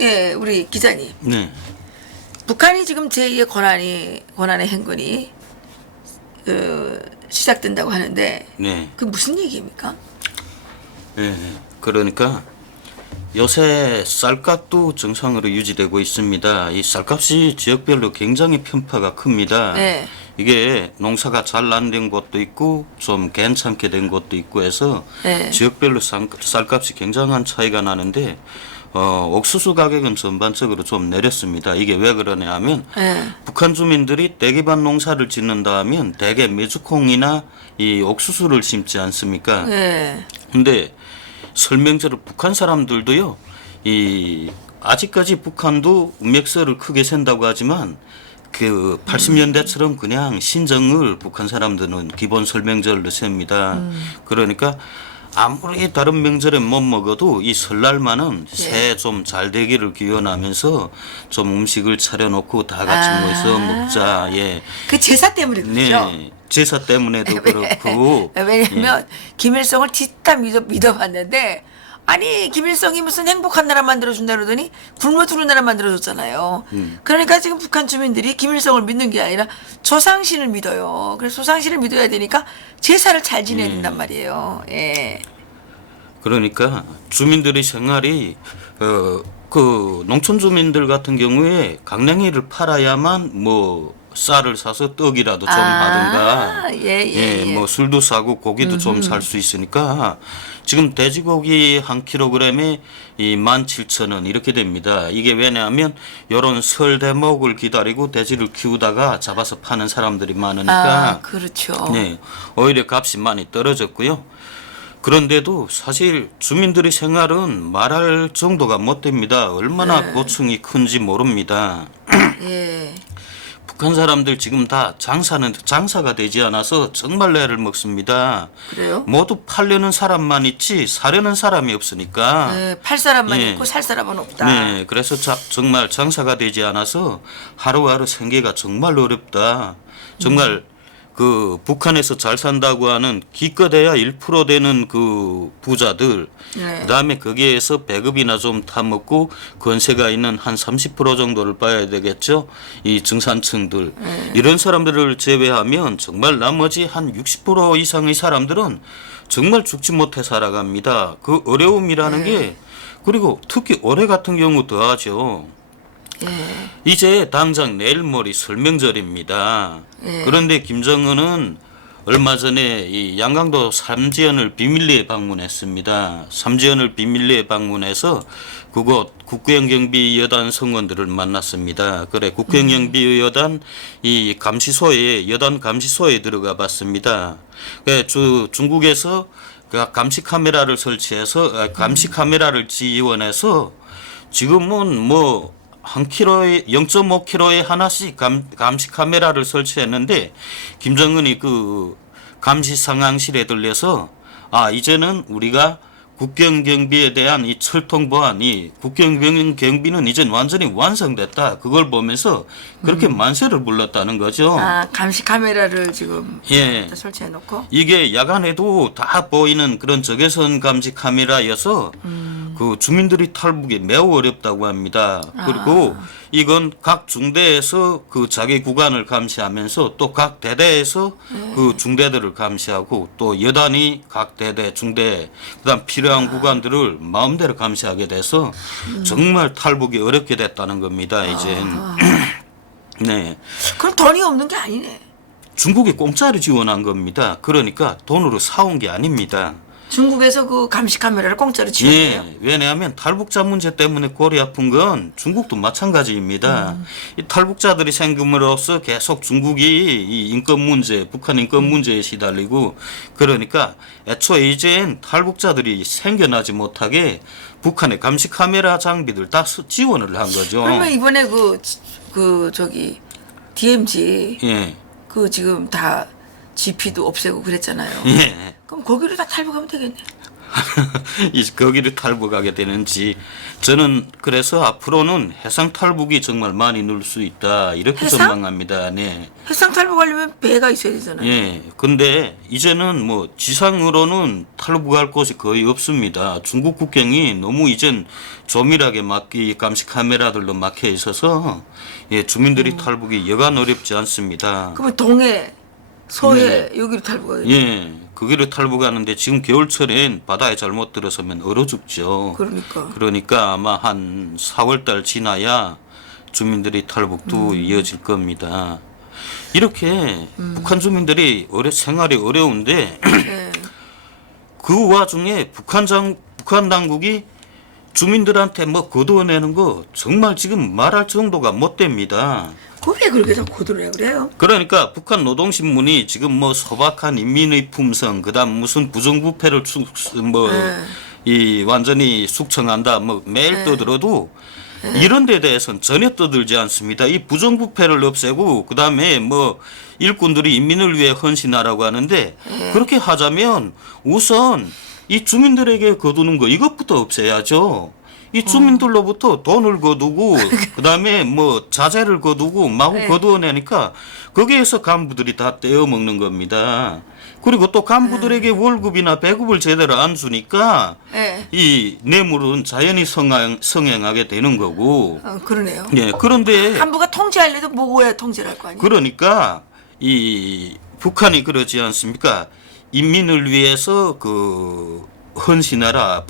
예, 우리 기자님. 네. 북한이 지금 제2의 권한의 행군이 시작된다고 하는데 네. 그 무슨 얘기입니까? 네. 그러니까 요새 쌀값도 정상으로 유지되고 있습니다. 이 쌀값이 지역별로 굉장히 편파가 큽니다. 네. 이게 농사가 잘 안 된 곳도 있고 좀 괜찮게 된 곳도 있고 해서 네. 지역별로 쌀값이 굉장한 차이가 나는데 옥수수 가격은 전반적으로 좀 내렸습니다. 이게 왜 그러냐 하면 네. 북한 주민들이 대기반 농사를 짓는다 하면 대개 메주콩이나 이 옥수수를 심지 않습니까? 네. 근데 설명대로 북한 사람들도요, 아직까지 북한도 음력설을 크게 센다고 하지만 그 80년대처럼 그냥 신정을 북한 사람들은 기본 설명절로 셉니다. 그러니까 아무리 다른 명절에 못 먹어도 이 설날만은 새해 좀 잘 되기를 기원하면서 좀 음식을 차려놓고 다 같이 모여서 먹자. 예. 그 제사 때문에 그렇죠. 네. 제사 때문에도 그렇고. 왜냐면 김일성을 뒤따 믿어봤는데 아니 김일성이 무슨 행복한 나라 만들어준다 그러더니 굶어 죽는 나라 만들어줬잖아요. 그러니까 지금 북한 주민들이 김일성을 믿는 게 아니라 조상신을 믿어요. 그래서 조상신을 믿어야 되니까 제사를 잘 지내야 된단 말이에요. 예. 그러니까 주민들의 생활이 그 농촌 주민들 같은 경우에 강냉이를 팔아야만 뭐 쌀을 사서 떡이라도 좀 하든가 뭐 술도 사고 고기도 좀 살 수 있으니까 지금 돼지고기 한 킬로그램에 이 17,000원 이렇게 됩니다. 이게 왜냐하면 요런 설 대목을 기다리고 돼지를 키우다가 잡아서 파는 사람들이 많으니까 그렇죠. 네, 오히려 값이 많이 떨어졌고요. 그런데도 사실 주민들의 생활은 말할 정도가 못 됩니다. 얼마나 고충이 큰지 모릅니다. 예. 북한 사람들 지금 다 장사가 되지 않아서 정말 애를 먹습니다. 그래요? 모두 팔려는 사람만 있지 사려는 사람이 없으니까. 네, 팔 사람만 예. 있고 살 사람은 없다. 네, 그래서 정말 장사가 되지 않아서 하루하루 생계가 정말 어렵다. 정말 그 북한에서 잘 산다고 하는 기껏해야 1% 되는 그 부자들, 그다음에 거기에서 배급이나 좀 타먹고 권세가 있는 한 30% 정도를 봐야 되겠죠. 이 중산층들 이런 사람들을 제외하면 정말 나머지 한 60% 이상의 사람들은 정말 죽지 못해 살아갑니다. 그 어려움이라는 게 그리고 특히 올해 같은 경우 더하죠. 이제 당장 내일 모레 설명절입니다. 그런데 김정은은 얼마 전에 이 양강도 삼지연을 비밀리에 방문했습니다. 삼지연을 비밀리에 방문해서 그곳 국경경비여단 성원들을 만났습니다. 그래 국경경비여단 이 감시소에 여단 감시소에 들어가 봤습니다. 그래 중국에서 그 감시 카메라를 설치해서 감시 카메라를 지원해서 지금은 뭐 한 킬로에 0.5kg에 하나씩 감시 카메라를 설치했는데 김정은이 그 감시 상황실에 들려서 이제는 우리가 국경경비에 대한 이 철통 보안이 국경경비는 이제 완전히 완성됐다. 그걸 보면서 그렇게 만세를 불렀다는 거죠. 감시 카메라를 지금 설치해 놓고 이게 야간에도 다 보이는 그런 적외선 감시 카메라여서 그 주민들이 탈북이 매우 어렵다고 합니다. 그리고 이건 각 중대에서 그 자기 구간을 감시하면서 또 각 대대에서 그 중대들을 감시하고 또 여단이 각 대대 중대 그다음 필요한 구간들을 마음대로 감시하게 돼서 정말 탈북이 어렵게 됐다는 겁니다. 이젠. 네. 그럼 돈이 없는 게 아니네. 중국이 공짜로 지원한 겁니다. 그러니까 돈으로 사온 게 아닙니다. 중국에서 그 감시 카메라를 공짜로 지원해요? 왜냐하면 탈북자 문제 때문에 골이 아픈 건 중국도 마찬가지입니다. 이 탈북자들이 생김으로써 계속 중국이 이 인권 문제, 북한 인권 문제에 시달리고 그러니까 애초에 이젠 탈북자들이 생겨나지 못하게 북한의 감시 카메라 장비들 다 지원을 한 거죠. 그러면 이번에 DMZ 예. 그 지금 다 GP도 없애고 그랬잖아요. 예. 그럼 거기로 다 탈북하면 되겠네. 거기를 탈북하게 되는지 저는 그래서 앞으로는 해상 탈북이 정말 많이 늘 수 있다 이렇게 해상? 전망합니다. 네. 해상 탈북하려면 배가 있어야 되잖아요. 예. 근데 이제는 뭐 지상으로는 탈북할 곳이 거의 없습니다. 중국 국경이 너무 이젠 조밀하게 감시 카메라들로 막혀 있어서 예, 주민들이 탈북이 여간 어렵지 않습니다. 그러면 동해, 서해 여기로 탈북하요. 예. 거기를 탈북하는데 지금 겨울철엔 바다에 잘못 들어서면 얼어 죽죠. 그러니까 아마 한 4월 달 지나야 주민들이 탈북도 이어질 겁니다. 이렇게 북한 주민들이 생활이 어려운데 네. 그 와중에 북한 당국이 주민들한테 뭐 거두어내는 거 정말 지금 말할 정도가 못 됩니다. 그게 그렇게 좀 고도래 그래요? 그러니까 북한 노동신문이 지금 뭐 소박한 인민의 품성, 그다음 무슨 부정부패를 완전히 숙청한다, 뭐 매일 떠들어도 이런 데 대해서는 전혀 떠들지 않습니다. 이 부정부패를 없애고 그다음에 뭐 일꾼들이 인민을 위해 헌신하라고 하는데 그렇게 하자면 우선 이 주민들에게 거두는 거 이것부터 없애야죠. 이 주민들로부터 돈을 거두고 그다음에 뭐 자재를 거두고 마구 거두어내니까 거기에서 간부들이 다 떼어먹는 겁니다. 그리고 또 간부들에게 월급이나 배급을 제대로 안 주니까 이 뇌물은 자연히 성행하게 되는 거고. 그러네요. 예, 그런데 간부가 통제하려도 뭐고야 통제를 할 거 아니에요. 그러니까 이 북한이 그러지 않습니까? 인민을 위해서 그 헌신하라,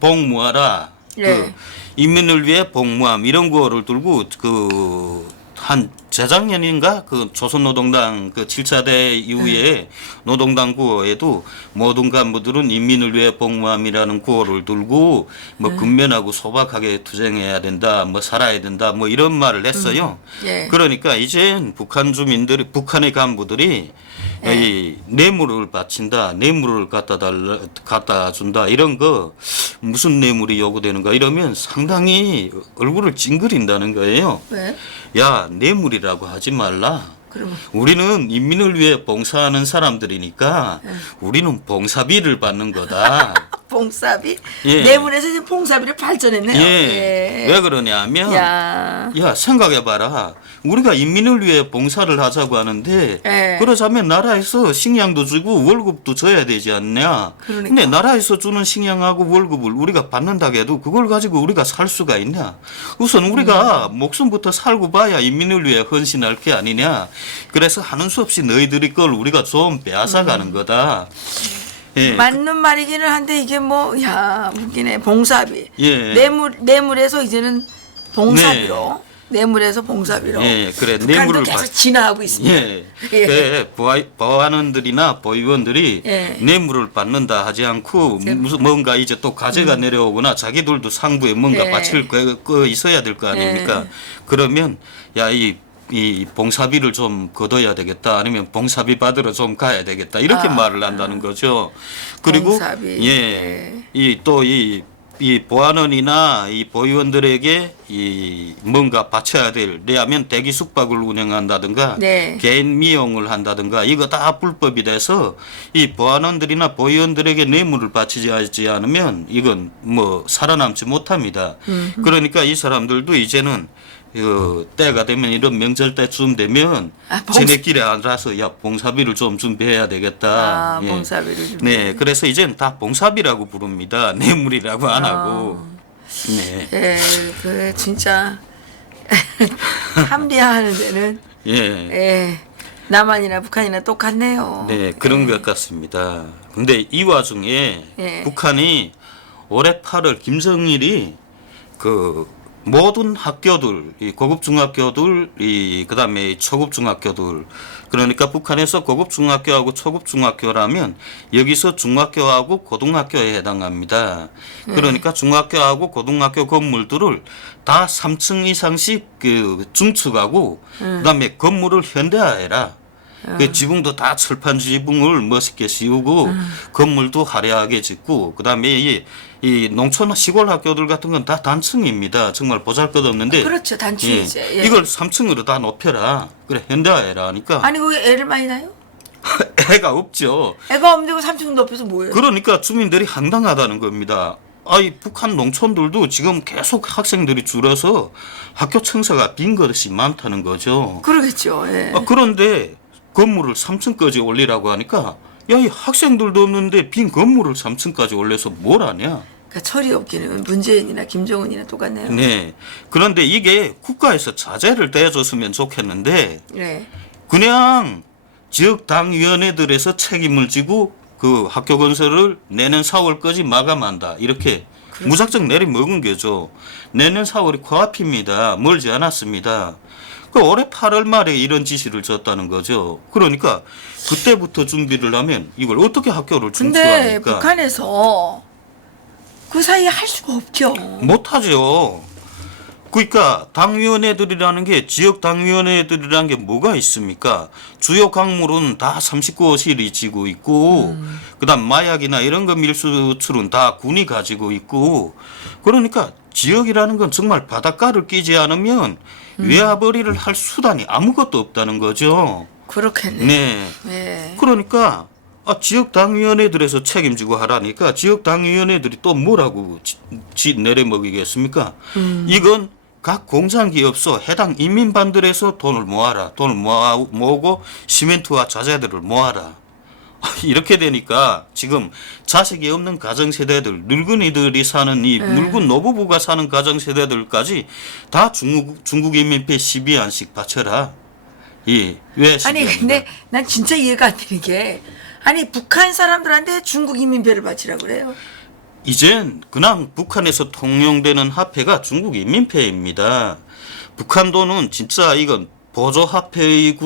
복무하라. 그 인민을 위해 복무함 이런 거를 들고 그 한 재작년인가 그 조선노동당 그 7차대 이후에 노동당 구호에도 모든 간부들은 인민을 위해 복무함이라는 구호를 들고 뭐 근면하고 소박하게 투쟁해야 된다, 뭐 살아야 된다, 뭐 이런 말을 했어요. 그러니까 이젠 북한의 간부들이 이 뇌물을 바친다, 뇌물을 갖다 준다 이런 거 무슨 뇌물이 요구되는가 이러면 상당히 얼굴을 찡그린다는 거예요. 왜? 야, 뇌물이라고 하지 말라. 그러면 우리는 인민을 위해 봉사하는 사람들이니까 우리는 봉사비를 받는 거다. 봉사비? 예. 뇌물에서 이제 봉사비를 발전했네요. 예. 왜 그러냐면 야. 생각해봐라. 우리가 인민을 위해 봉사를 하자고 하는데 그러자면 나라에서 식량도 주고 월급도 줘야 되지 않냐. 근데 나라에서 주는 식량하고 월급을 우리가 받는다고 해도 그걸 가지고 우리가 살 수가 있냐. 우선 우리가 목숨부터 살고 봐야 인민을 위해 헌신할 게 아니냐. 그래서 하는 수 없이 너희들이 걸 우리가 좀 빼앗아가는 거다. 예. 맞는 말이기는 한데 이게 뭐 웃기네. 봉사비. 예. 뇌물에서 이제는 봉사비로. 뇌물에서 봉사비로. 예, 그래. 북한도 계속 진화하고 있습니다. 예. 보안원들이나 보위원들이 뇌물을 받는다 하지 않고 무슨 뭔가 이제 또 과제가 내려오거나 자기들도 상부에 뭔가 바칠 거 있어야 될 거 아닙니까? 그러면 이 봉사비를 좀 거둬야 되겠다. 아니면 봉사비 받으러 좀 가야 되겠다. 이렇게 말을 한다는 거죠. 그리고 봉사비. 이 보안원이나 이 보위원들에게 이 뭔가 바쳐야 되려면 대기 숙박을 운영한다든가 개인 미용을 한다든가 이거 다 불법이 돼서 이 보안원들이나 보위원들에게 뇌물을 바치지 않으면 이건 뭐 살아남지 못합니다. 그러니까 이 사람들도 이제는 때가 되면 이런 명절 때쯤 되면 지네끼리 알아서 봉사비를 좀 준비해야 되겠다. 봉사비를 준비. 네, 그래서 이제는 다 봉사비라고 부릅니다. 뇌물이라고 안 하고. 네. 그 진짜 합리화하는 데는 남한이나 북한이나 똑같네요. 네, 그런 것 같습니다. 근데 이 와중에 북한이 올해 8월 김정일이 그 모든 학교들, 이 고급 중학교들, 그다음에 초급 중학교들, 그러니까 북한에서 고급 중학교하고 초급 중학교라면 여기서 중학교하고 고등학교에 해당합니다. 그러니까 중학교하고 고등학교 건물들을 다 3층 이상씩 중축하고 그다음에 건물을 현대화해라. 그 지붕도 다 철판 지붕을 멋있게 씌우고 건물도 화려하게 짓고 그다음에 이 농촌 시골 학교들 같은 건 다 단층입니다. 정말 보잘것없는데. 그렇죠. 단층이죠. 이걸 3층으로 다 높여라. 그래 현대화해라 하니까. 아니 그게 애를 많이 낳아요? 애가 없죠. 애가 없는데 3층 높여서 뭐예요? 그러니까 주민들이 황당하다는 겁니다. 아이 북한 농촌들도 지금 계속 학생들이 줄어서 학교 청사가 빈 것이 많다는 거죠. 그러겠죠. 예. 그런데 건물을 3층까지 올리라고 하니까 야, 이 학생들도 없는데 빈 건물을 3층까지 올려서 뭘 하냐? 그러니까 철이 없기는 문재인이나 김정은이나 똑같네요. 네. 그런데 이게 국가에서 자제를 떼줬으면 좋겠는데 네. 그냥 지역 당위원회들에서 책임을 지고 그 학교 건설을 내년 4월까지 마감한다. 이렇게 무작정 내려먹은 거죠. 내년 4월이 코앞입니다. 멀지 않았습니다. 그 올해 8월 말에 이런 지시를 줬다는 거죠. 그러니까 그때부터 준비를 하면 이걸 어떻게 학교를 근데 준수합니까? 북한에서 그 사이에 할 수가 없죠. 못하죠. 그러니까 당위원회들이라는 게 지역 당위원회들이라는 게 뭐가 있습니까? 주요 강물은 다 39호실이 지고 있고 그다음 마약이나 이런 거 밀수출은 다 군이 가지고 있고 그러니까 지역이라는 건 정말 바닷가를 끼지 않으면 외화벌이를 할 수단이 아무것도 없다는 거죠. 그렇겠네. 네. 네. 그러니까 지역 당위원회들에서 책임지고 하라니까 지역 당위원회들이 또 뭐라고 내려먹이겠습니까? 이건 각 공장기업소 해당 인민반들에서 돈을 모아라. 돈을 모으고 시멘트와 자재들을 모아라. 이렇게 되니까 지금 자식이 없는 가정세대들, 늙은이들이 사는 이 늙은 노부부가 사는 가정세대들까지 다 중국 인민폐 12안씩 바쳐라. 왜 아니 근데 난 진짜 이해가 안 되는 게 아니 북한 사람들한테 중국 인민폐를 바치라고 그래요. 이젠 그냥 북한에서 통용되는 화폐가 중국 인민폐입니다. 북한 돈은 진짜 이건 보조 화폐의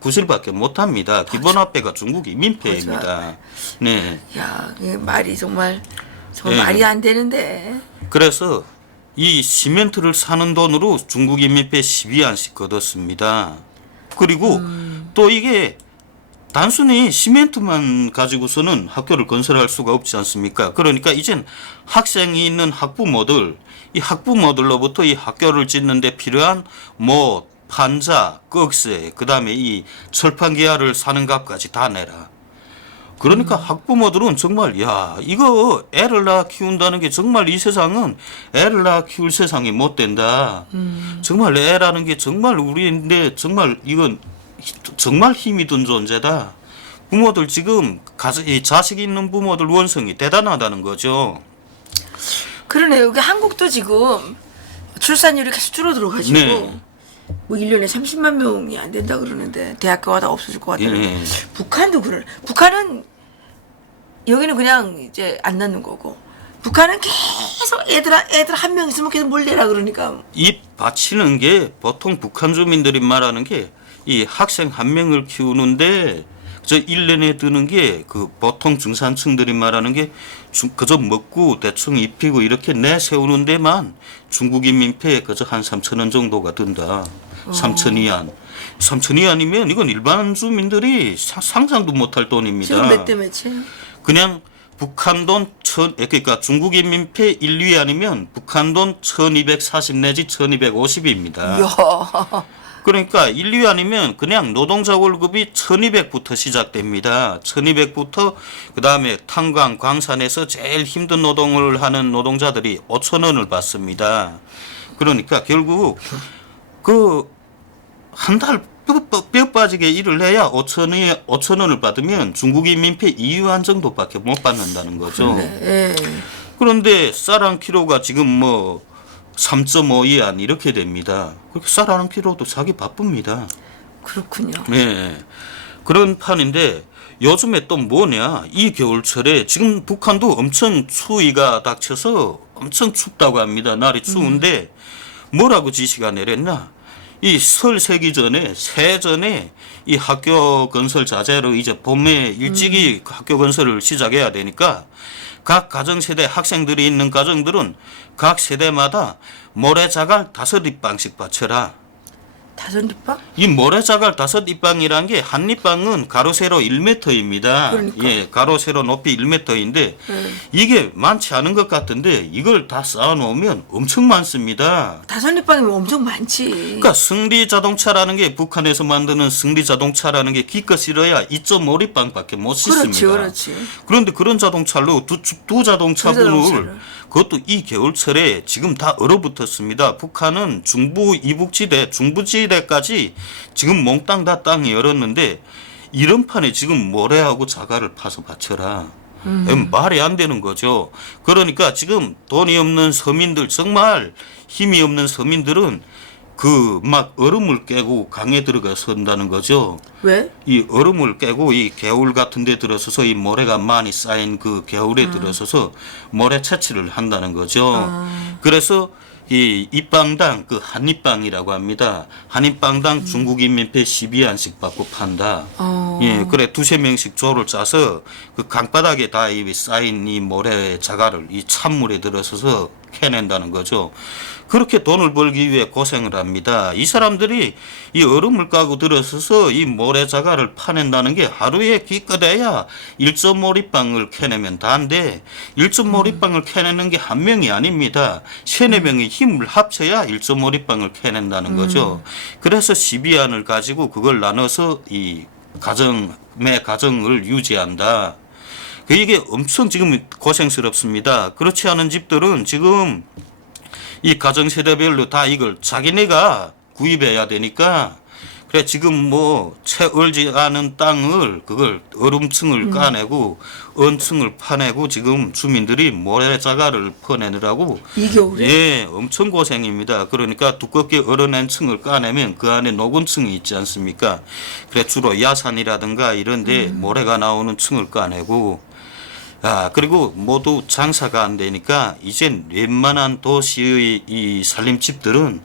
구실밖에 못합니다. 기본 화폐가 중국 인민폐입니다. 네. 야, 이 말이 정말 네. 말이 안 되는데. 그래서 이 시멘트를 사는 돈으로 중국 인민폐 12안씩 걷었습니다. 그리고 또 이게 단순히 시멘트만 가지고서는 학교를 건설할 수가 없지 않습니까? 그러니까 이젠 학생이 있는 학부모들, 이 학부모들로부터 이 학교를 짓는 데 필요한 뭐 판자, 꺽쇠, 그다음에 이 철판 기아를 사는 값까지 다 내라. 그러니까 학부모들은 정말 야 이거 애를 낳아 키운다는 게 정말 이 세상은 애를 낳아 키울 세상이 못 된다. 정말 애라는 게 정말 우리인데 정말 이건 정말 힘이 든 존재다. 부모들 지금 이 자식 있는 부모들 원성이 대단하다는 거죠. 그러네요. 여기 한국도 지금 출산율이 계속 줄어들어가지고 네. 뭐 1년에 30만 명이 안 된다 그러는데 대학교가 다 없어질 것 같아요. 예. 북한도 그래. 북한은 여기는 그냥 이제 안 낳는 거고 북한은 계속 애들 한 명 있으면 계속 몰래라 그러니까. 입 바치는 게 보통 북한 주민들이 말하는 게 이 학생 한 명을 키우는데 저 1년에 드는 게 그 보통 중산층들이 말하는 게 그저 먹고 대충 입히고 이렇게 내세우는 데만 중국 인민폐 그저 한 3천 원 정도가 든다. 3천 위안. 3천 위안이면 이건 일반 주민들이 상상도 못할 돈입니다. 지금 몇 대 몇이에요? 그냥 북한 돈 그러니까 중국 인민폐 1위안이면 북한 돈 1240 내지 1250입니다. 이야. 그러니까 1, 2위안이면 그냥 노동자 월급이 1200부터 시작됩니다. 1200부터 그다음에 탄광, 광산에서 제일 힘든 노동을 하는 노동자들이 5,000원을 받습니다. 그러니까 결국 그 한 달 뼈 빠지게 일을 해야 5,000원을 받으면 중국이 민폐 2위안 정도밖에 못 받는다는 거죠. 네. 그런데 쌀 한 킬로가 지금 뭐 3.5위안 이렇게 됩니다. 그렇게 쌀 한 킬로도 사기 바쁩니다. 그렇군요. 네. 그런 판인데 요즘에 또 뭐냐. 이 겨울철에 지금 북한도 엄청 추위가 닥쳐서 엄청 춥다고 합니다. 날이 추운데 뭐라고 지시가 내렸나. 이 설 새기 전에 새 전에 이 학교 건설 자재로 이제 봄에 일찍이 학교 건설을 시작해야 되니까 각 가정세대 학생들이 있는 가정들은 각 세대마다 모래자갈 5입방씩 바쳐라. 다섯 입방? 이 모래자갈 5입방이란 게 한 입방은 가로 세로 1m입니다. 그러니까. 예, 가로 세로 높이 1m인데 이게 많지 않은 것 같은데 이걸 다 쌓아놓으면 엄청 많습니다. 다섯 입방이면 엄청 많지. 그러니까 승리 자동차라는 게 북한에서 만드는 승리 자동차라는 게 기껏 실어야 2.5입방밖에 못 싣습니다. 그렇지. 그런데 그런 자동차로 두 자동차분을 자동차를. 그것도 이 겨울철에 지금 다 얼어붙었습니다. 북한은 중부 이북지대 중부지대까지 지금 몽땅 다 땅이 얼었는데 이런 판에 지금 모래하고 자갈을 파서 바쳐라. 말이 안 되는 거죠. 그러니까 지금 돈이 없는 서민들 정말 힘이 없는 서민들은 그 막 얼음을 깨고 강에 들어가 선다는 거죠. 왜? 이 얼음을 깨고 이 개울 같은 데 들어서서 이 모래가 많이 쌓인 그 개울에 들어서서 모래 채취를 한다는 거죠. 그래서 이 입방당 그 한 입방이라고 합니다. 한 입방당 중국 인민폐 12안씩 받고 판다. 예, 그래 두세 명씩 조를 짜서 그 강바닥에 다 이 쌓인 이 모래 자갈을 이 찬물에 들어서서 캐낸다는 거죠. 그렇게 돈을 벌기 위해 고생을 합니다. 이 사람들이 이 얼음을 까고 들어서서 이 모래자갈을 파낸다는 게 하루에 기껏해야 1.5리방을 캐내면 다인데 1.5리방을 캐내는 게 한 명이 아닙니다. 3-4명이 힘을 합쳐야 1.5리방을 캐낸다는 거죠. 그래서 12안을 가지고 그걸 나눠서 이 가정을 유지한다. 이게 엄청 지금 고생스럽습니다. 그렇지 않은 집들은 지금 이 가정세대별로 다 이걸 자기네가 구입해야 되니까 그래 지금 뭐 채 얼지 않은 땅을 그걸 얼음층을 까내고 언층을 파내고 지금 주민들이 모래자갈을 퍼내느라고 이 겨울에? 예, 엄청 고생입니다. 그러니까 두껍게 얼어낸 층을 까내면 그 안에 녹은 층이 있지 않습니까? 그래 주로 야산이라든가 이런 데 모래가 나오는 층을 까내고 그리고 모두 장사가 안 되니까 이젠 웬만한 도시의 이 살림집들은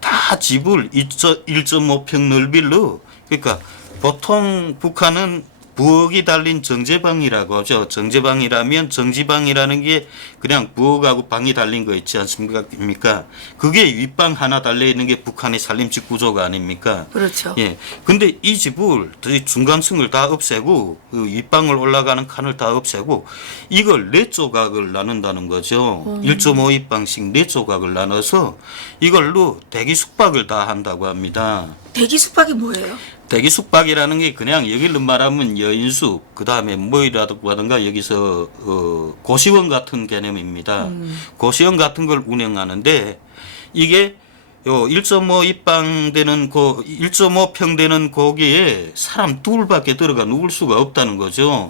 다 집을 1.5평 넓이로 그러니까 보통 북한은 부엌이 달린 정제방이라고 하죠. 정제방이라면 정지방이라는 게 그냥 부엌하고 방이 달린 거 있지 않습니까? 그게 윗방 하나 달려 있는 게 북한의 살림집 구조가 아닙니까? 그렇죠. 예. 근데 이 집을 중간층을 다 없애고 그 윗방을 올라가는 칸을 다 없애고 이걸 4조각을 나눈다는 거죠. 1.5입방씩 4조각을 나눠서 이걸로 대기 숙박을 다 한다고 합니다. 대기 숙박이 뭐예요? 대기 숙박이라는 게 그냥 여기로 말하면 여인숙, 그 다음에 뭐이라도 하든가 여기서 고시원 같은 개념입니다. 고시원 같은 걸 운영하는데 이게 1.5입방 되는 1.5평 되는 거기에 사람 둘밖에 들어가 누울 수가 없다는 거죠.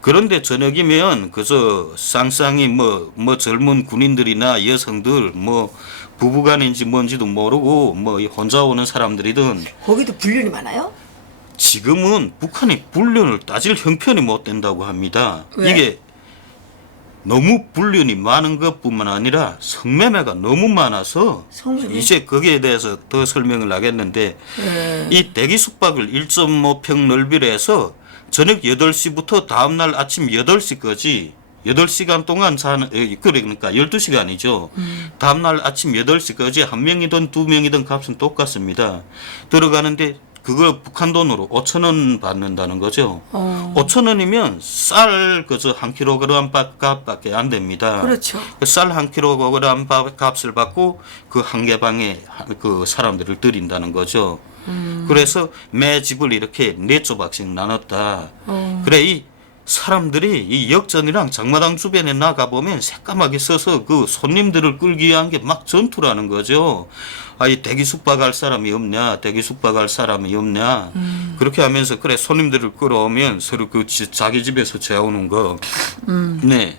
그런데 저녁이면 그저 쌍쌍이 뭐 젊은 군인들이나 여성들 뭐 부부간인지 뭔지도 모르고 뭐 혼자 오는 사람들이든 거기도 불륜이 많아요? 지금은 북한이 불륜을 따질 형편이 못 된다고 합니다. 왜? 이게 너무 불륜이 많은 것뿐만 아니라 성매매가 너무 많아서 성매매? 이제 거기에 대해서 더 설명을 하겠는데 이 대기 숙박을 1.5평 넓이로 해서 저녁 8시부터 다음날 아침 8시까지 8시간 동안 자는 그러니까 12시간이죠. 다음날 아침 8시까지 한 명이든 두 명이든 값은 똑같습니다. 들어가는데 그거 북한 돈으로 5,000원 받는다는 거죠. 5,000원이면 쌀 그저 한 킬로그램 값밖에 안 됩니다. 그렇죠. 쌀 한 킬로그램 값을 받고 그 한 개방에 그 사람들을 들인다는 거죠. 그래서 매 집을 이렇게 4조각씩 나눴다. 그래 이 사람들이 이 역전이랑 장마당 주변에 나가보면 새까맣게 써서 그 손님들을 끌기 위한 게 막 전투라는 거죠. 이 대기 숙박할 사람이 없냐, 대기 숙박할 사람이 없냐. 그렇게 하면서 그래 손님들을 끌어오면 서로 그 자기 집에서 재우는 거. 네.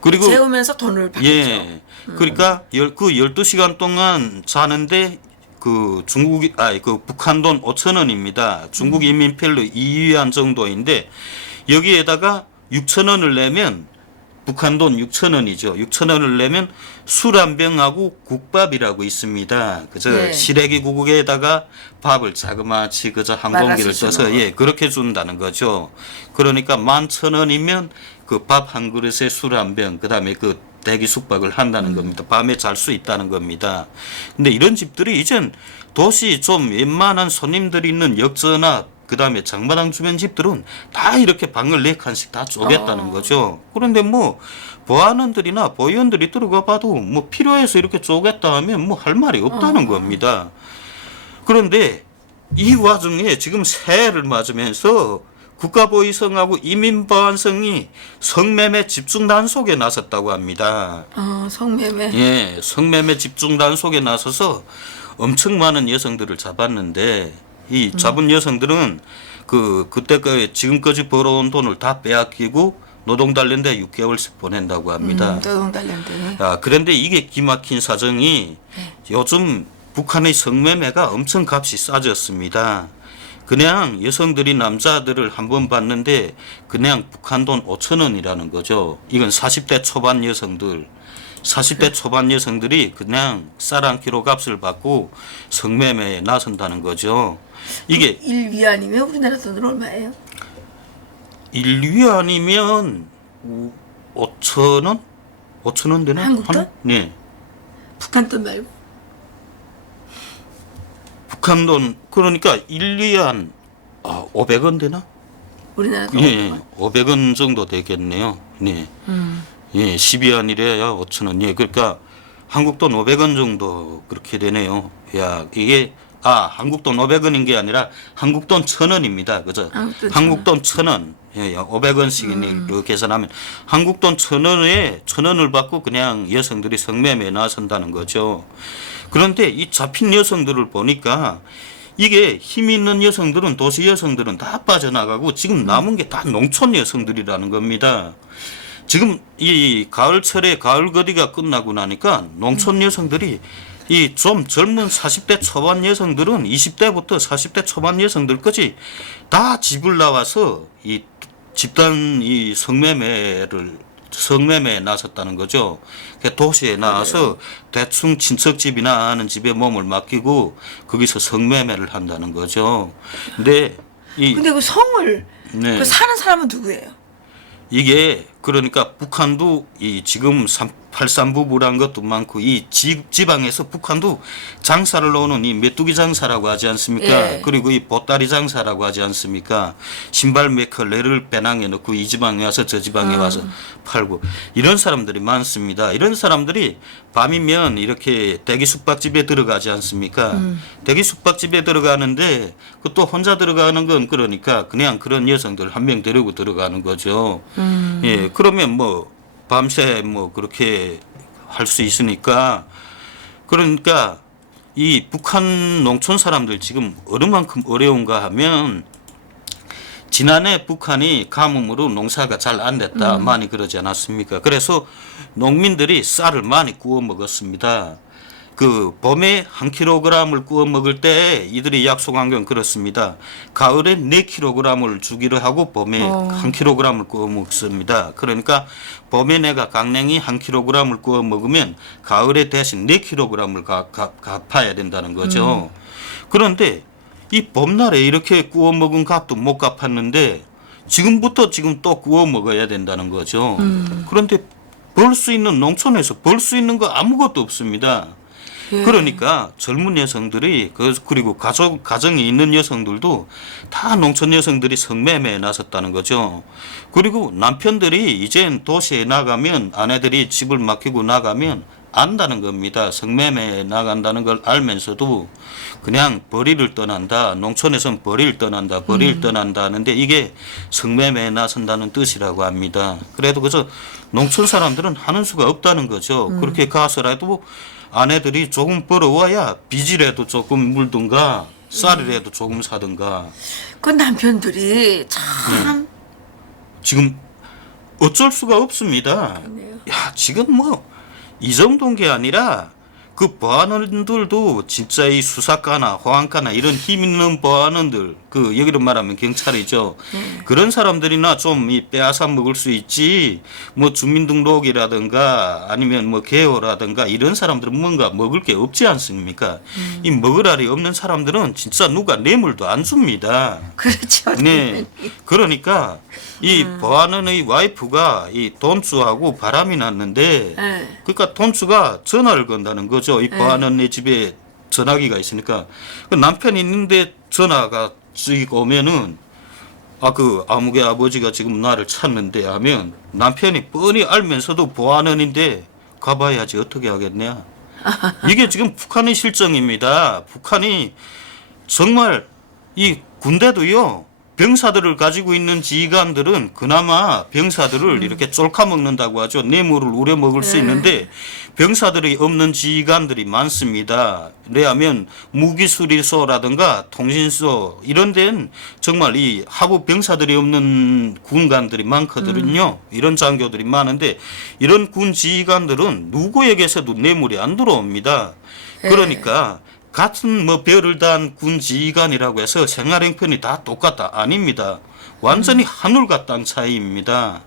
그리고 재우면서 돈을 받죠. 예. 그러니까 그 12시간 동안 자는데 그 그 북한 돈 5,000원입니다. 중국 인민펠로 2위안 정도인데 여기에다가 6,000원을 내면 북한 돈 6,000원이죠. 6,000원을 내면 술 한 병하고 국밥이라고 있습니다. 그저 네. 시래기 국에다가 밥을 자그마치 그저 한 공기를 말아서 떠서 주는 거. 예 그렇게 준다는 거죠. 그러니까 11,000원이면 그 밥 한 그릇에 술 한 병, 그다음에 그 대기 숙박을 한다는 겁니다. 밤에 잘 수 있다는 겁니다. 근데 이런 집들이 이젠 도시 좀 웬만한 손님들이 있는 역전나 그다음에 장마당 주변 집들은 다 이렇게 방을 4칸씩 다 쪼갰다는 거죠. 그런데 뭐 보안원들이나 보위원들이 들어가 봐도 뭐 필요해서 이렇게 쪼갰다 하면 뭐 할 말이 없다는 겁니다. 그런데 이 와중에 지금 새해를 맞으면서 국가보위성하고 이민보안성이 성매매 집중 단속에 나섰다고 합니다. 성매매. 예, 성매매 집중 단속에 나서서 엄청 많은 여성들을 잡았는데 이 잡은 여성들은 그때까지 지금까지 벌어온 돈을 다 빼앗기고 노동단련대 6개월씩 보낸다고 합니다. 노동단련대. 그런데 이게 기막힌 사정이 요즘 북한의 성매매가 엄청 값이 싸졌습니다. 그냥 여성들이 남자들을 한번 봤는데 그냥 북한 돈 5천 원이라는 거죠. 이건 40대 초반 여성들. 40대 초반 여성들이 그냥 쌀 한 킬로 값을 받고 성매매에 나선다는 거죠. 이게 1위안이면 우리나라 돈으로 얼마예요? 1위안이면 5천 원? 5천 원 되나? 한국 돈? 네. 북한 돈 말고. 북한 돈 그러니까 1위안 500원 되나? 우리나라 돈. 예, 500원 정도 되겠네요. 네. 예, 12안이래야 5천 원. 예, 그러니까 한국 돈 500원 정도 그렇게 되네요. 야, 이게 한국 돈 500원인 게 아니라 한국 돈 1,000원입니다. 그죠? 한국 돈 1,000원. 예, 500원씩 계산하면 한국 돈 1,000원에 1,000원을 받고 그냥 여성들이 성매매에 나선다는 거죠. 그런데 이 잡힌 여성들을 보니까 이게 힘 있는 여성들은 도시 여성들은 다 빠져나가고 지금 남은 게 다 농촌 여성들이라는 겁니다. 지금 이 가을철에 가을 거리가 끝나고 나니까 농촌 여성들이 이 좀 젊은 40대 초반 여성들은 20대부터 40대 초반 여성들까지 다 집을 나와서 이 집단 이 성매매에 나섰다는 거죠. 도시에 나와서 대충 친척집이나 아는 집에 몸을 맡기고 거기서 성매매를 한다는 거죠. 근데 그 성을 네. 그 사는 사람은 누구예요? 이게 그러니까 북한도 이 지금 83부부란 것도 많고 이 지방에서 북한도 장사를 놓는 이 메뚜기 장사라고 하지 않습니까? 예. 그리고 이 보따리 장사라고 하지 않습니까? 신발 몇 컬레를 배낭에 넣고 이 지방에 와서 저 지방에 와서 팔고 이런 사람들이 많습니다. 이런 사람들이 밤이면 이렇게 대기 숙박집에 들어가지 않습니까? 대기 숙박집에 들어가는데 그것도 혼자 들어가는 건 그러니까 그냥 그런 여성들 한 명 데리고 들어가는 거죠. 예, 그러면 뭐 밤새 뭐 그렇게 할 수 있으니까 그러니까 이 북한 농촌 사람들 지금 얼마만큼 어려운가 하면 지난해 북한이 가뭄으로 농사가 잘 안 됐다 많이 그러지 않았습니까? 그래서 농민들이 쌀을 많이 구워 먹었습니다. 그 봄에 1kg을 구워 먹을 때 이들이 약속한 건 그렇습니다. 가을에 4kg을 주기로 하고 봄에 1kg을 구워 먹습니다. 그러니까 봄에 내가 강냉이 1kg을 구워 먹으면 가을에 대신 4kg을 갚아야 된다는 거죠. 그런데 이 봄날에 이렇게 구워 먹은 값도 못 갚았는데 지금부터 지금 또 구워 먹어야 된다는 거죠. 그런데 벌 수 있는 농촌에서 벌 수 있는 거 아무것도 없습니다. 그러니까 젊은 여성들이 그리고 가정이 있는 여성들도 다 농촌 여성들이 성매매에 나섰다는 거죠. 그리고 남편들이 이젠 도시에 나가면 아내들이 집을 맡기고 나가면 안다는 겁니다. 성매매에 나간다는 걸 알면서도 그냥 벌이를 떠난다. 농촌에선 벌이를 떠난다. 벌이를 떠난다 하는데 이게 성매매에 나선다는 뜻이라고 합니다. 그래도 그저 농촌 사람들은 하는 수가 없다는 거죠. 그렇게 가서라도 아내들이 조금 벌어와야 빚이라도 조금 물든가 쌀이라도 조금 사든가. 그 남편들이 참 지금 어쩔 수가 없습니다. 그러네요. 야, 지금 뭐 이 정도인 게 아니라 그 보안원들도 진짜 이 수사과나 호안과나 이런 힘 있는 보안원들 그 여기로 말하면 경찰이죠. 그런 사람들이나 좀 이 빼앗아 먹을 수 있지. 뭐 주민등록이라든가 아니면 뭐 개호라든가 이런 사람들은 뭔가 먹을 게 없지 않습니까? 이 먹을 알이 없는 사람들은 진짜 누가 뇌물도 안 줍니다. 그렇죠. 네. 그러니까 이 보아는의 와이프가 이 돈주하고 바람이 났는데 네. 그러니까 돈주가 전화를 건다는 거죠. 이 보아는의 집에 전화기가 있으니까 그 남편이 있는데 전화가 쭉 오면은 그 아무개 아버지가 지금 나를 찾는데 하면 남편이 뻔히 알면서도 보아는인데 가봐야지 어떻게 하겠냐. 이게 지금 북한의 실정입니다. 북한이 정말 이 군대도요. 병사들을 가지고 있는 지휘관들은 그나마 병사들을 이렇게 쫄카 먹는다고 하죠. 뇌물을 우려 먹을 수 있는데 병사들이 없는 지휘관들이 많습니다. 왜냐하면 무기수리소라든가 통신소 이런 데는 정말 이 하부 병사들이 없는 군관들이 많거든요. 이런 장교들이 많은데 이런 군 지휘관들은 누구에게서도 뇌물이 안 들어옵니다. 그러니까 같은 뭐 별을 단 군 지휘관이라고 해서 생활 형편이 다 똑같다 아닙니다. 완전히 하늘과 땅 차이입니다.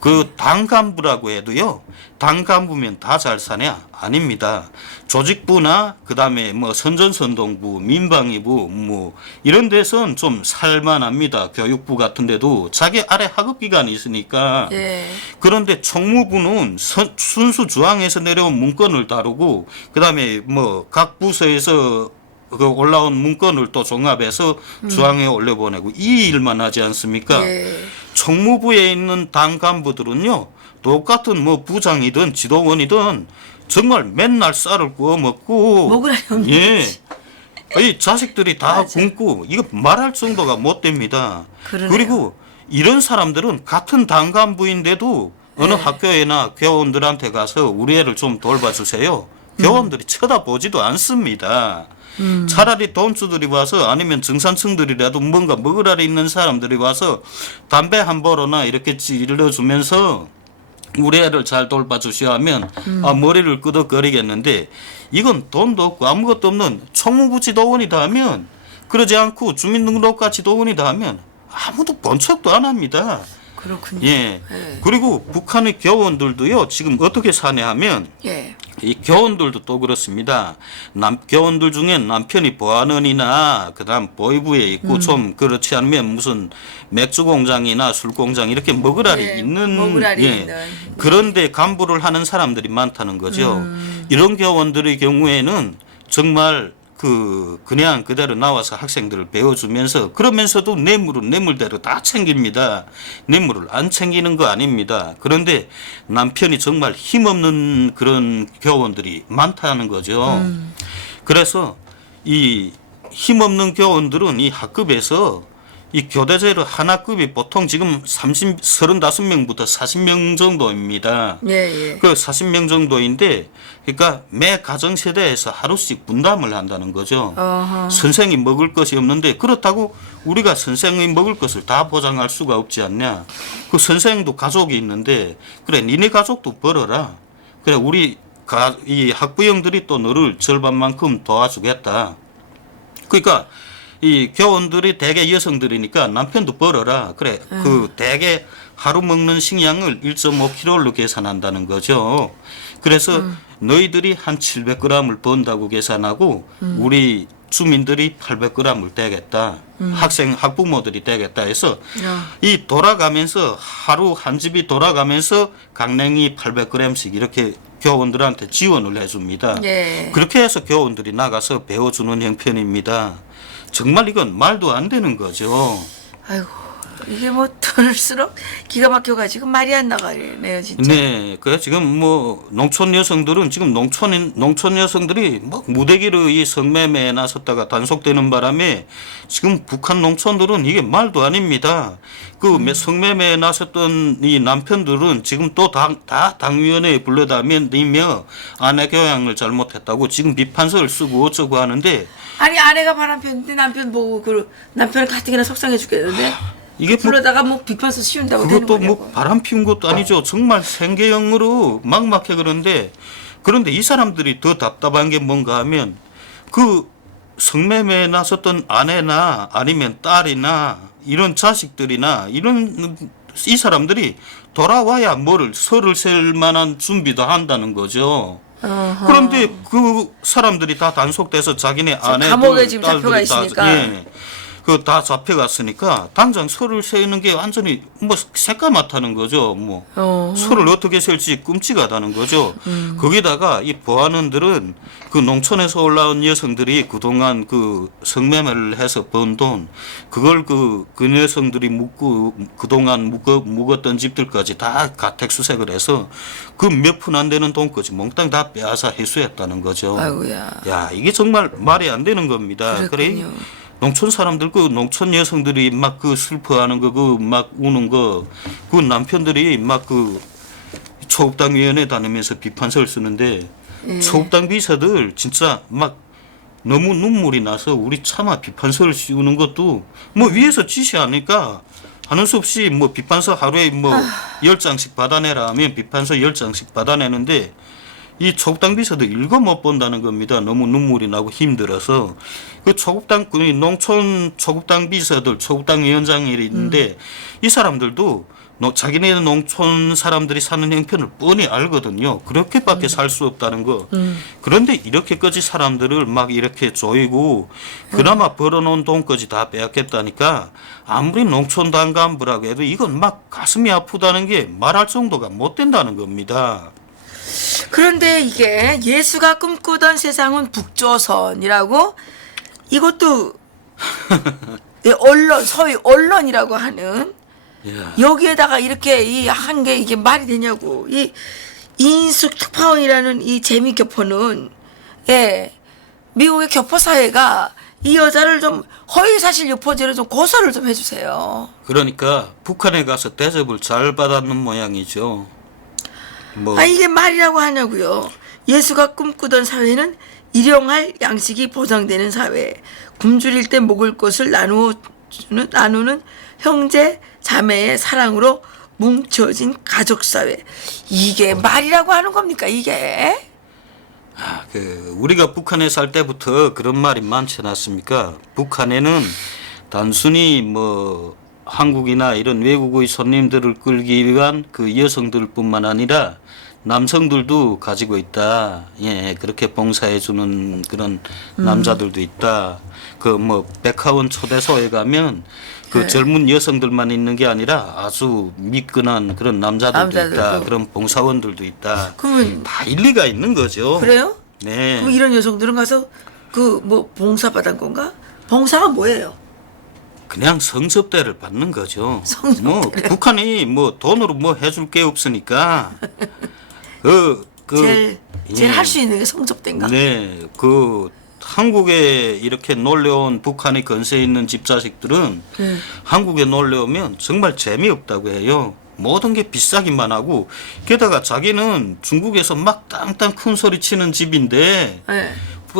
그 당 간부라고 해도요. 당 간부면 다 잘 사냐? 아닙니다. 조직부나 그다음에 뭐 선전선동부, 민방위부 뭐 이런 데선 좀 살만합니다. 교육부 같은 데도 자기 아래 하급 기관이 있으니까. 예. 그런데 총무부는 순수 중앙에서 내려온 문건을 다루고 그다음에 뭐 각 부서에서 그 올라온 문건을 또 종합해서 중앙에 올려보내고 이 일만 하지 않습니까? 예. 총무부에 있는 당 간부들은요 똑같은 뭐 부장이든 지도원이든 정말 맨날 쌀을 구워 먹고 먹을 알이 없는 예. 거지. 이 자식들이 다 굶고 이거 말할 정도가 못 됩니다. 그러네요. 그리고 이런 사람들은 같은 당 간부인데도 어느 학교에나 교원들한테 가서 우리 애를 좀 돌봐주세요. 교원들이 쳐다보지도 않습니다. 차라리 돈주들이 와서 아니면 정산층들이라도 뭔가 먹을 알이 있는 사람들이 와서 담배 한 보로나 이렇게 찔러주면서 우리 애를 잘 돌봐주셔야 하면 머리를 끄덕거리겠는데 이건 돈도 없고 아무것도 없는 총무부 지도원이다 하면 그러지 않고 주민등록과 지도원이다 하면 아무도 본 척도 안 합니다. 그렇군요. 예. 예. 그리고 북한의 교원들도요 지금 어떻게 사냐 하면 예. 이 교원들도 또 그렇습니다. 교원들 중에 남편이 보안원이나 그다음 보위부에 있고 좀 그렇지 않으면 무슨 맥주 공장이나 술 공장 이렇게 먹을 알이 예, 있는 먹을 알이 예. 있는. 그런데 간부를 하는 사람들이 많다는 거죠. 이런 교원들의 경우에는 정말 그냥 그대로 나와서 학생들을 배워주면서 그러면서도 뇌물은 뇌물대로 다 챙깁니다. 뇌물을 안 챙기는 거 아닙니다. 그런데 남편이 정말 힘없는 그런 교원들이 많다는 거죠. 그래서 이 힘없는 교원들은 이 학급에서 이 교대제로 하나급이 보통 지금 35명부터 40명 정도입니다. 예, 예. 그 40명 정도인데, 그러니까 매 가정세대에서 하루씩 분담을 한다는 거죠. 어허. 선생이 먹을 것이 없는데, 그렇다고 우리가 선생이 먹을 것을 다 보장할 수가 없지 않냐. 그 선생도 가족이 있는데, 그래, 니네 가족도 벌어라. 그래, 이 학부형들이 또 너를 절반만큼 도와주겠다. 그러니까, 이 교원들이 대개 여성들이니까 남편도 벌어라. 그래. 그 대개 하루 먹는 식량을 1.5kg로 계산한다는 거죠. 그래서 너희들이 한 700g을 번다고 계산하고 우리 주민들이 800g을 떼겠다. 학부모들이 떼겠다 해서 이 돌아가면서 하루 한 집이 돌아가면서 강냉이 800g씩 이렇게 교원들한테 지원을 해줍니다. 예. 그렇게 해서 교원들이 나가서 배워주는 형편입니다. 정말 이건 말도 안 되는 거죠. 아이고, 이게 뭐 들을수록 기가 막혀가지고 말이 안 나가네요, 진짜. 네, 그 지금 뭐 농촌 여성들은 지금 농촌 여성들이 막 무대기로 이 성매매에 나섰다가 단속되는 바람에 지금 북한 농촌들은 이게 말도 아닙니다. 그 성매매에 나섰던 이 남편들은 지금 또 다 당위원회에 불러다니며 아내 교양을 잘못했다고 지금 비판서를 쓰고 어쩌고 하는데. 아니 아내가 바람폈는데 남편 보고 그 남편을 가뜩이나 속상해 죽겠는데 이게 불러다가 뭐 비판서 씌운다고 되는 그것도 거냐고. 뭐 바람 피운 것도 아니죠. 정말 생계형으로 막막해 그런데 이 사람들이 더 답답한 게 뭔가 하면 그 성매매에 나섰던 아내나 아니면 딸이나 이런 자식들이나 이런 이 사람들이 돌아와야 뭐를 설을 셀 만한 준비도 한다는 거죠. 어허. 그런데 그 사람들이 다 단속돼서 자기네 아내들, 감옥에 지금 잡혀가 딸들이 다, 있으니까. 예, 그 다 잡혀갔으니까 당장 설을 세우는 게 완전히 뭐 새까맣다는 거죠. 뭐 어허. 설을 어떻게 셀지 끔찍하다는 거죠. 거기다가 이 보안원들은 그 농촌에서 올라온 여성들이 그동안 그 성매매를 해서 번 돈, 그걸 그 여성들이 그동안 묵었던 집들까지 다 가택수색을 해서 그 몇 푼 안 되는 돈까지 몽땅 다 빼앗아 회수했다는 거죠. 아이고야. 야, 이게 정말 말이 안 되는 겁니다. 그랬군요. 그래 농촌 사람들 그 농촌 여성들이 막 그 슬퍼하는 거 그 막 우는 거 그 남편들이 막 그 초급당 위원회 다니면서 비판서를 쓰는데 초급당 비서들 진짜 막 너무 눈물이 나서 우리 차마 비판서를 씌우는 것도 뭐 위에서 지시하니까 하는 수 없이 뭐 비판서 하루에 뭐 10장씩 받아내라 하면 비판서 10장씩 받아내는데 이 초급당 비서도 읽어 못 본다는 겁니다. 너무 눈물이 나고 힘들어서 그 초급당 그 농촌 초급당 비서들 초급당 위원장이 있는데 이 사람들도 자기네 농촌 사람들이 사는 형편을 뻔히 알거든요. 그렇게밖에 살 수 없다는 거. 그런데 이렇게까지 사람들을 막 이렇게 조이고 그나마 벌어놓은 돈까지 다 빼앗겠다니까 아무리 농촌 당간부라고 해도 이건 막 가슴이 아프다는 게 말할 정도가 못 된다는 겁니다. 그런데 이게 예수가 꿈꾸던 세상은 북조선이라고 이것도 언론, 소위 언론이라고 하는 야. 여기에다가 이렇게 이 한 게 이게 말이 되냐고. 이 인숙 특파원이라는 이 재미 교포는 예 미국의 교포 사회가 이 여자를 좀 허위사실 유포죄로 좀 고소를 좀 해주세요. 그러니까 북한에 가서 대접을 잘 받았는 모양이죠. 뭐 아 이게 말이라고 하냐고요. 예수가 꿈꾸던 사회는 일용할 양식이 보장되는 사회, 굶주릴 때 먹을 것을 나누는 형제 자매의 사랑으로 뭉쳐진 가족 사회. 이게 말이라고 하는 겁니까 이게? 우리가 북한에 살 때부터 그런 말이 많지 않았습니까? 북한에는 단순히 뭐 한국이나 이런 외국의 손님들을 끌기 위한 그 여성들뿐만 아니라 남성들도 가지고 있다. 예, 그렇게 봉사해주는 그런 남자들도 있다. 그 뭐 백화원 초대소에 가면 그 네. 젊은 여성들만 있는 게 아니라 아주 미끈한 그런 남자들도 있다. 남자들도. 그런 봉사원들도 있다. 그러면 다 일리가 있는 거죠. 그래요? 네. 그럼 이런 여성들은 가서 그 뭐 봉사 받은 건가? 봉사가 뭐예요? 그냥 성접대를 받는 거죠. 성접대를. 뭐 북한이 뭐 돈으로 뭐 해줄 게 없으니까 제일 예. 할 수 있는 게 성접대인가? 네, 그 한국에 이렇게 놀러온 북한의 건세 있는 집자식들은 한국에 놀러오면 정말 재미없다고 해요. 모든 게 비싸기만 하고 게다가 자기는 중국에서 막 땅땅 큰 소리 치는 집인데 네.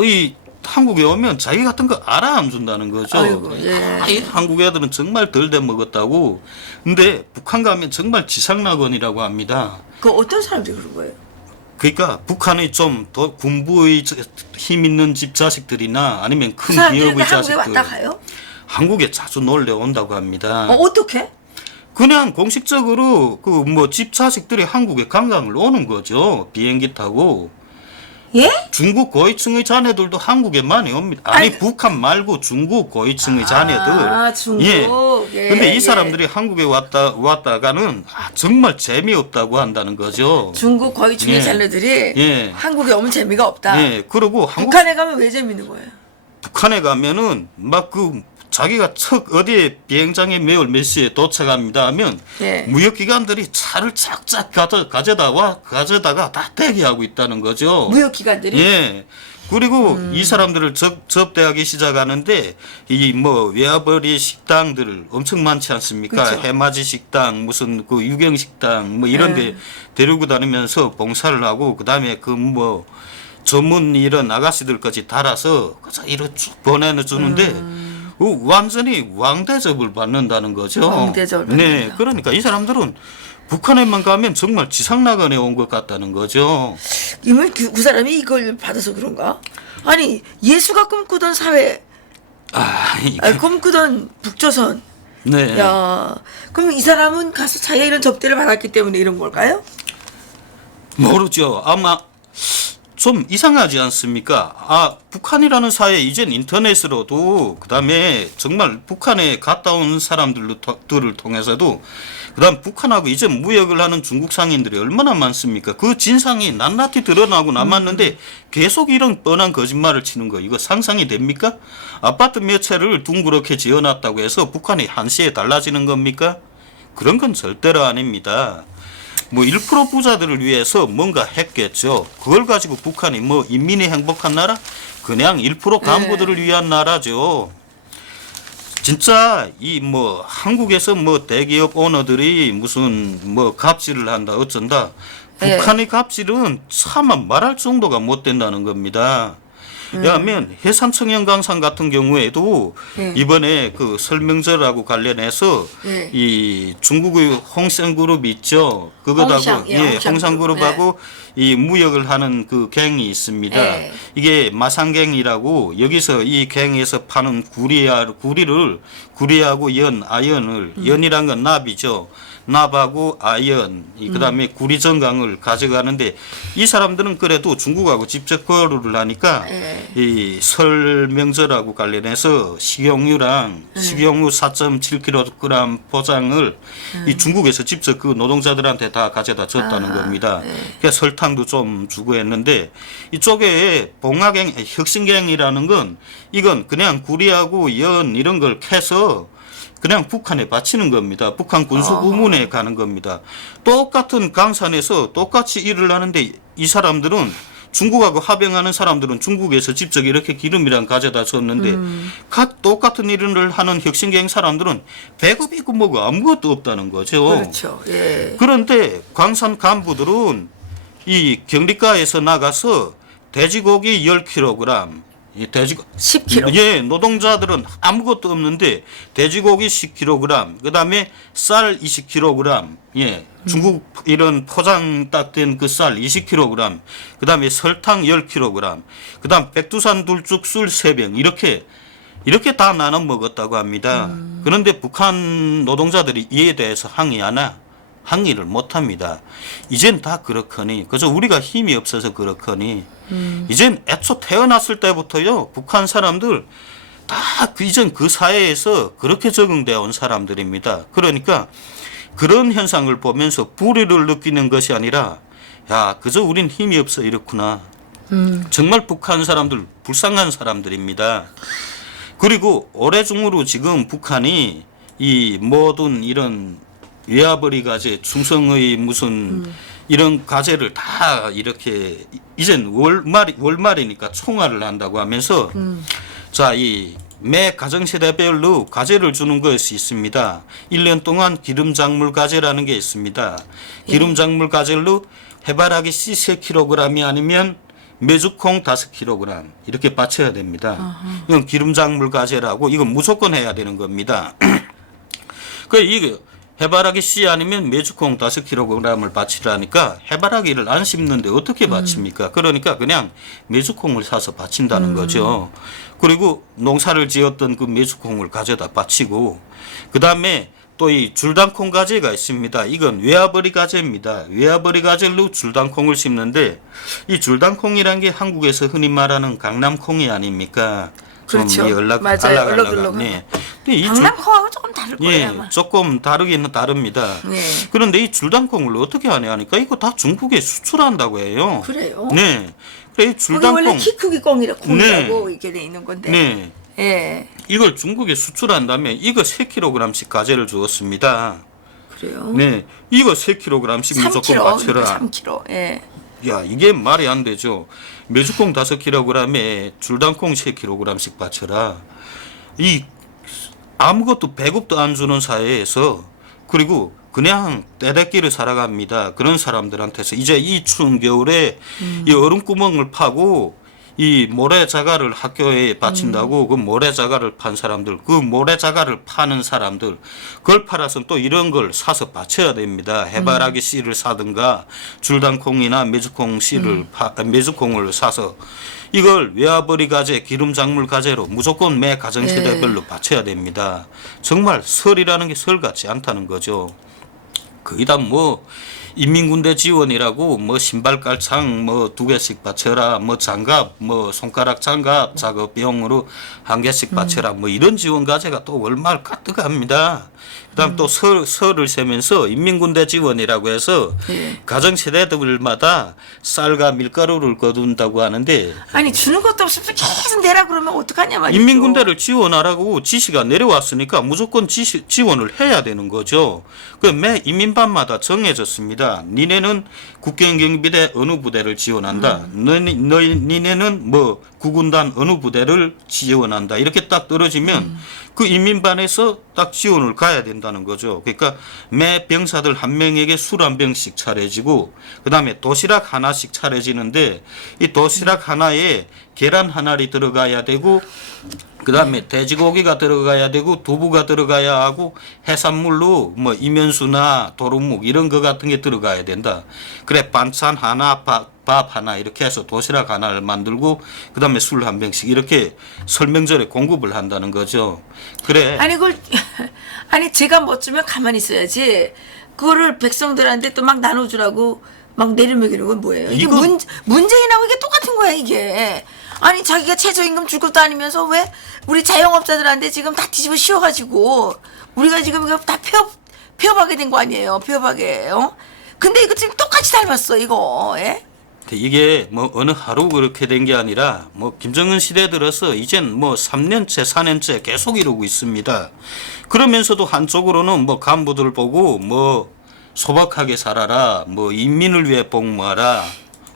이 한국에 오면 자기 같은 거 알아 안 준다는 거죠. 아이고, 예. 이 한국 애들은 정말 덜 돼 먹었다고. 근데 북한 가면 정말 지상낙원이라고 합니다. 그 어떤 사람들이 그런 거예요? 그러니까 북한의 좀 더 군부의 힘 있는 집 자식들이나 아니면 그 큰 사람들이 기업의 한국에 자식들 왔다 가요? 한국에 자주 놀러 온다고 합니다. 어떻게? 그냥 공식적으로 그 뭐 집 자식들이 한국에 관광을 오는 거죠. 비행기 타고. 예? 중국 고위층의 자녀들도 한국에 많이 옵니다. 아니 아니, 북한 말고 중국 고위층의 자녀들. 아, 중국. 예. 예, 근데 이 예. 사람들이 한국에 왔다가는 정말 재미없다고 한다는 거죠. 중국 거위층의 예. 자녀들이 예. 한국에 오면 재미가 없다. 예. 그리고 북한에 가면 왜 재밌는 거예요? 북한에 가면은 막 그 자기가 척 어디에 비행장에 몇 시에 도착합니다 하면 예. 무역기관들이 차를 쫙쫙 가져다가 다 대기하고 있다는 거죠. 무역기관들이? 예. 그리고 이 사람들을 접대하기 시작하는데 이 뭐 외화벌이 식당들 엄청 많지 않습니까? 그쵸. 해맞이 식당 무슨 그 유경 식당 뭐 이런 데 데리고 다니면서 봉사를 하고 그다음에 그 뭐 전문 이런 아가씨들까지 달아서 그저 이렇게 쭉 보내주는데 완전히 왕대접을 받는다는 거죠. 왕대접을 네, 받는다. 그러니까 이 사람들은 북한에만 가면 정말 지상낙원에 온 것 같다는 거죠. 이면 그 사람이 이걸 받아서 그런가? 아니 예수가 꿈꾸던 사회, 꿈꾸던 북조선. 네. 야, 그럼 이 사람은 가서 자기가 이런 접대를 받았기 때문에 이런 걸까요? 모르죠. 아마 좀 이상하지 않습니까? 북한이라는 사회 이젠 인터넷으로도 그다음에 정말 북한에 갔다 온 사람들을 통해서도 그다음 북한하고 이제 무역을 하는 중국 상인들이 얼마나 많습니까? 그 진상이 낱낱이 드러나고 남았는데 계속 이런 뻔한 거짓말을 치는 거 이거 상상이 됩니까? 아파트 몇 채를 둥그렇게 지어놨다고 해서 북한이 한시에 달라지는 겁니까? 그런 건 절대로 아닙니다. 뭐 1% 부자들을 위해서 뭔가 했겠죠. 그걸 가지고 북한이 뭐 인민이 행복한 나라? 그냥 1% 간부들을 위한 나라죠. 진짜 이 뭐 한국에서 뭐 대기업 오너들이 무슨 뭐 갑질을 한다 어쩐다. 네. 북한의 갑질은 차마 말할 정도가 못 된다는 겁니다. 왜냐하면 해산청양강산 같은 경우에도 이번에 그 설명절하고 관련해서 네. 이 중국의 홍상그룹 있죠. 그것하고 홍상, 홍상그룹하고 이 무역을 하는 그 갱이 있습니다. 네. 이게 마산갱이라고 여기서 이 갱에서 파는 구리하고 아연을 연이란 건 납이죠. 납하고 아연, 그다음에 구리정강을 가져가는데 이 사람들은 그래도 중국하고 직접 거래를 하니까 이 설 명절하고 관련해서 식용유랑 식용유 4.7kg 포장을 이 중국에서 직접 그 노동자들한테 다 가져다 줬다는 겁니다. 그래서 설탕도 좀 주고 했는데 이쪽에 봉화갱, 혁신갱이라는 건 이건 그냥 구리하고 연 이런 걸 캐서 그냥 북한에 바치는 겁니다. 북한 군수부문에 가는 겁니다. 똑같은 강산에서 똑같이 일을 하는데 이 사람들은 중국하고 합병하는 사람들은 중국에서 직접 이렇게 기름이랑 가져다 줬는데 똑같은 일을 하는 혁신경 사람들은 배급이 있고 뭐고 아무것도 없다는 거죠. 그렇죠. 예. 그런데 광산 간부들은 이 경리가에서 나가서 돼지고기 10kg, 이 10kg. 예, 노동자들은 아무것도 없는데 돼지고기 10kg, 그다음에 쌀 20kg, 예, 중국 이런 포장 딱 된 그 쌀 20kg, 그다음에 설탕 10kg, 그다음 백두산 둘죽 술 3병 이렇게 다 나눠 먹었다고 합니다. 그런데 북한 노동자들이 이에 대해서 항의를 못 합니다. 이젠 다 그렇거니, 그저 우리가 힘이 없어서 그렇거니, 이젠 애초 태어났을 때부터요, 북한 사람들 다 이전 그 사회에서 그렇게 적응되어 온 사람들입니다. 그러니까 그런 현상을 보면서 불의를 느끼는 것이 아니라, 야, 그저 우린 힘이 없어 이렇구나. 정말 북한 사람들 불쌍한 사람들입니다. 그리고 올해 중으로 지금 북한이 이 모든 이런 외화벌이 가재, 충성의 무슨 이런 가재를 다 이렇게 이젠 월말이니까 총알을 한다고 하면서 자, 이 매 가정세대별로 가재를 주는 것이 있습니다. 1년 동안 기름작물 가재라는 게 있습니다. 기름작물 가재로 해바라기 씨 3kg이 아니면 메주콩 5kg 이렇게 바쳐야 됩니다. 이건 기름작물 가재라고 이건 무조건 해야 되는 겁니다. 이게 해바라기 씨 아니면 메주콩 5kg을 바치라니까 해바라기를 안 심는데 어떻게 바칩니까? 그러니까 그냥 메주콩을 사서 바친다는 거죠. 그리고 농사를 지었던 그 메주콩을 가져다 바치고 그다음에 또 이 줄당콩 가재가 있습니다. 이건 외화벌이 가재입니다. 외화벌이 가재로 줄당콩을 심는데 이 줄당콩이란 게 한국에서 흔히 말하는 강남콩이 아닙니까? 그렇죠. 맞아요. 얼럭얼럭. 네. 근데 이 강남콩하고 조금 다를 거예요. 예, 아마. 조금 다르기는 다릅니다. 네. 그런데 이 줄당콩을 어떻게 하냐 하니까 이거 다 중국에 수출한다고 해요. 그래요? 네. 그래 이 그게 원래 줄당콩. 키 크기 콩이라 콩이라고 이렇게 돼 있는 건데. 네. 예. 이걸 중국에 수출한 다음에 이거 3kg씩 가재를 주었습니다. 그래요? 네. 이거 3kg씩 무조건 3kg. 바쳐라. 3kg. 예. 야, 이게 말이 안 되죠. 메주콩 5kg에 줄당콩 3kg씩 바쳐라. 이 아무것도 배급도 안 주는 사회에서 그리고 그냥 떼대끼를 살아갑니다. 그런 사람들한테서 이제 이 추운 겨울에 이 얼음구멍을 파고 이 모래 자갈을 학교에 바친다고 그 모래 자갈을 판 사람들, 그 모래 자갈을 파는 사람들, 그걸 팔아서 또 이런 걸 사서 바쳐야 됩니다. 해바라기 씨를 사든가 줄단콩이나 메주콩 씨를 메주콩을 사서 이걸 외화벌이 가재, 기름 작물 가재로 무조건 매 가정 세대별로 바쳐야 됩니다. 정말 설이라는 게 설 같지 않다는 거죠. 거기다 뭐 인민군대 지원이라고 뭐 신발 깔창 뭐 2개씩 바쳐라, 뭐 장갑 뭐 손가락 장갑 작업용으로 1개씩 바쳐라, 뭐 이런 지원 과제가 또 얼마나 가득합니다. 그다음 또 설을 세면서 인민군대 지원이라고 해서 가정 세대들마다 쌀과 밀가루를 거둔다고 하는데, 아니 주는 것도 없이 계속 내라 그러면 어떡하냐 말이죠. 인민군대를 지원하라고 지시가 내려왔으니까 무조건 지원을 해야 되는 거죠. 그 매 인민반마다 정해졌습니다. 니네는 국경경비대 어느 부대를 지원한다. 니네는 뭐 구군단 어느 부대를 지원한다. 이렇게 딱 떨어지면 그 인민반에서 딱 지원을 가야 된다는 거죠. 그러니까 매 병사들 한 명에게 술 한 병씩 차려지고, 그 다음에 도시락 하나씩 차려지는데 이 도시락 하나에 계란 한 알이 들어가야 되고, 그 다음에 돼지고기가 들어가야 되고, 두부가 들어가야 하고, 해산물로 뭐 이면수나 도루묵 이런 거 같은 게 들어가야 된다. 그래 반찬 하나, 밥 하나 이렇게 해서 도시락 하나를 만들고, 그 다음에 술 한 병씩 이렇게 설명절에 공급을 한다는 거죠. 그래. 아니 그걸 아니 제가 뭐 주면 가만히 있어야지. 그거를 백성들한테 또 막 나눠주라고 막 내려먹이는 건 뭐예요? 이게 이거- 문재인하고 이게 똑같은 거야 이게. 아니 자기가 최저임금 줄 것도 아니면서 왜 우리 자영업자들한테 지금 다 뒤집어 씌워가지고 우리가 지금 이거 다 폐업하게 된 거 아니에요? 폐업하게. 근데 이거 지금 똑같이 닮았어 이거. 예? 이게 뭐 어느 하루 그렇게 된 게 아니라 뭐 김정은 시대 들어서 이젠 뭐 3년째 4년째 계속 이러고 있습니다. 그러면서도 한쪽으로는 뭐 간부들 보고 뭐 소박하게 살아라, 뭐 인민을 위해 복무하라,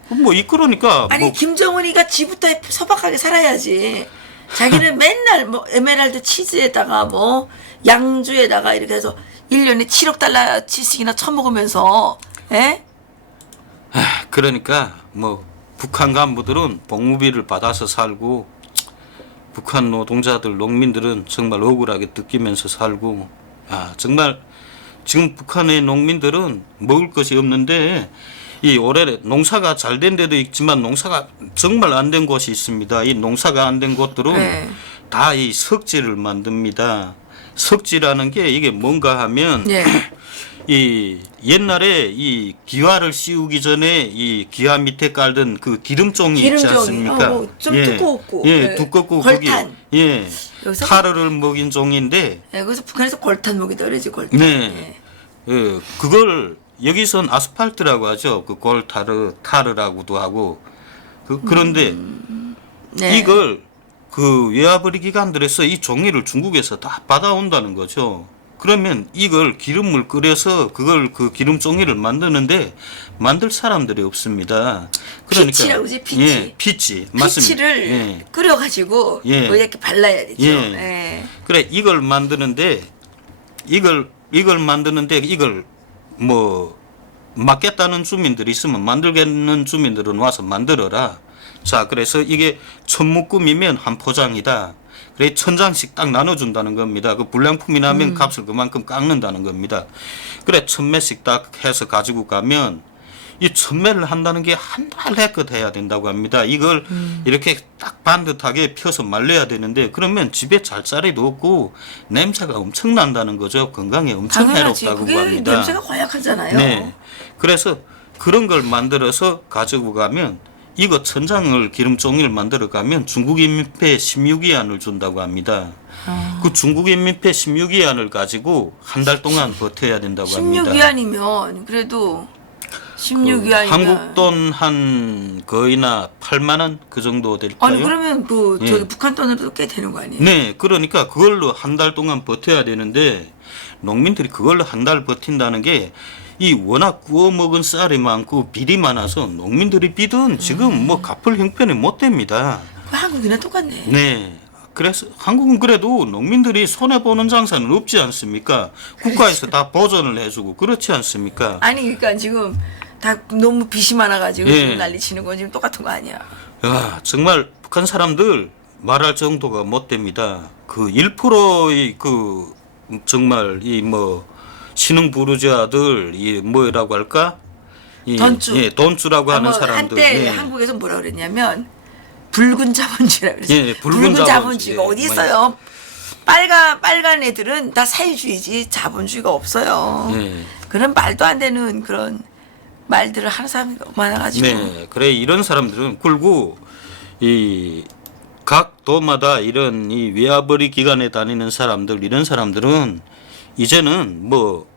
뭐 그러니까 아니 뭐 김정은이가 지부터 소박하게 살아야지. 자기는 맨날 뭐 에메랄드 치즈에다가 뭐 양주에다가 이렇게 해서 1년에 7억 달러치씩이나 처먹으면서, 예? 그러니까 뭐 북한 간부들은 복무비를 받아서 살고, 북한 노동자들 농민들은 정말 억울하게 느끼면서 살고, 정말 지금 북한의 농민들은 먹을 것이 없는데, 이 올해 농사가 잘 된 데도 있지만 농사가 정말 안 된 곳이 있습니다. 이 농사가 안 된 곳들은 네. 다 이 석지를 만듭니다. 석지라는 게 이게 뭔가 하면 예. 이 옛날에 이 기와를 씌우기 전에 이 기와 밑에 깔던 그 기름종이 있지 기름종이. 않습니까? 좀 두껍고. 예, 예. 두껍고 걸탄. 거기 여기서 타르를 먹인 종인데, 예, 그래서 북한에서 걸탄 먹이다 그러지 걸탄. 네, 그걸 여기선 아스팔트라고 하죠. 그 타르라고도 하고. 그런데 네. 이걸 그 외화벌이 기관들에서 이 종이를 중국에서 다 받아온다는 거죠. 그러면 이걸 기름을 끓여서 그걸 그 기름 종이를 만드는데 만들 사람들이 없습니다. 그러니까 피치라고 그러지, 피치. 예, 피치 맞습니다. 피치를 예. 끓여가지고 예. 뭐 이렇게 발라야 되죠. 예. 예. 그래 이걸 만드는데 이걸 뭐 맡겠다는 주민들이 있으면 만들겠는 주민들은 와서 만들어라. 자, 그래서 이게 천묶음이면 한 포장이다. 그래 1000장씩 딱 나눠준다는 겁니다. 그 불량품이 나면 값을 그만큼 깎는다는 겁니다. 그래 1000매씩 딱 해서 가지고 가면 이 1000매를 한다는 게 한 달 해껏 해야 된다고 합니다. 이걸 이렇게 딱 반듯하게 펴서 말려야 되는데, 그러면 집에 잘 자리도 없고 냄새가 엄청 난다는 거죠. 건강에 엄청 당연하지. 해롭다고 그게 합니다. 냄새가 고약하잖아요. 네. 그래서 그런 걸 만들어서 가지고 가면 이거 1000장을 기름종이를 만들어 가면 중국인민폐 16위안을 준다고 합니다. 그 중국인민폐 16위안을 가지고 한 달 동안 버텨야 된다고 합니다. 16위안이면 그래도 16위안이면 한국 돈 한 거의나 8만 원 그 정도 될까요? 아니 그러면 그 저기 예. 북한 돈으로도 꽤 되는 거 아니에요? 네, 그러니까 그걸로 한 달 동안 버텨야 되는데 농민들이 그걸로 한 달 버틴다는 게 이 워낙 구워 먹은 쌀이 많고 비리 많아서 농민들이 비든 지금 뭐 갚을 형편이 못 됩니다. 그 한국이나 똑같네. 네. 그래서 한국은 그래도 농민들이 손해 보는 장사는 없지 않습니까? 국가에서 다 보전을 해주고 그렇지 않습니까? 아니 그러니까 지금 다 너무 빚이 많아가지고 예. 지금 난리 치는 건 지금 똑같은 거 아니야? 정말 북한 사람들 말할 정도가 못 됩니다. 그 1%의 그 정말 이 뭐 신흥 부르주아들 이 뭐라고 할까? 돈주. 예, 돈주라고 하는 뭐 사람들. 한때 예. 한국에서 뭐라 그랬냐면 붉은 자본주의라고 그랬어요. 예, 붉은 자본주의가 자본주의. 어디 있어요? 빨간 애들은 다 사회주의지 자본주의가 없어요. 예. 그런 말도 안 되는 그런 말들을 하는 사람이 너무 많아가지고. 네, 그래 이런 사람들은 그리고 이 각 도마다 이런 이 외화벌이 기관에 다니는 사람들 이런 사람들은 이제는 뭐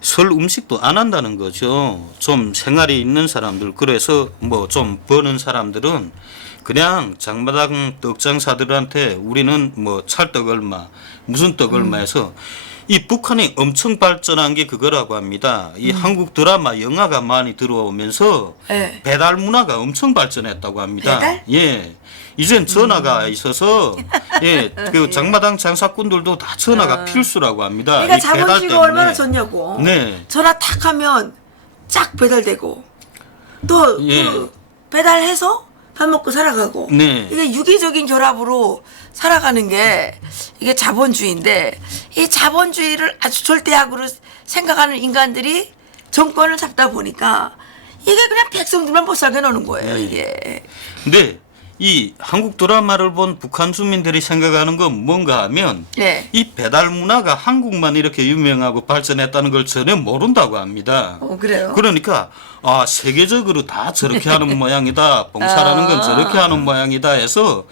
설 음식도 안 한다는 거죠. 좀 생활이 있는 사람들 그래서 뭐 좀 버는 사람들은 그냥 장마당 떡장사들한테 우리는 뭐 찰떡 얼마 무슨 떡 얼마 해서 이 북한이 엄청 발전한 게 그거라고 합니다. 이 한국 드라마 영화가 많이 들어오면서 네. 배달 문화가 엄청 발전했다고 합니다. 배달? 예. 이젠 전화가 있어서 예, 그 장마당 장사꾼들도 다 전화가 필수라고 합니다. 그러니까 이 배달 자본주의가 때문에. 얼마나 좋냐고. 네. 전화 탁 하면 쫙 배달되고 또 예. 그 배달해서 밥 먹고 살아가고. 네. 이게 유기적인 결합으로 살아가는 게 이게 자본주의인데 이 자본주의를 아주 절대악으로 생각하는 인간들이 정권을 잡다 보니까 이게 그냥 백성들만 못 살게 노는 거예요. 네. 이게. 근데 이 한국 드라마를 본 북한 주민들이 생각하는 건 뭔가 하면 네. 이 배달 문화가 한국만 이렇게 유명하고 발전했다는 걸 전혀 모른다고 합니다. 그래요. 그러니까 세계적으로 다 저렇게 하는 모양이다. 봉사라는 건 저렇게 하는 모양이다 해서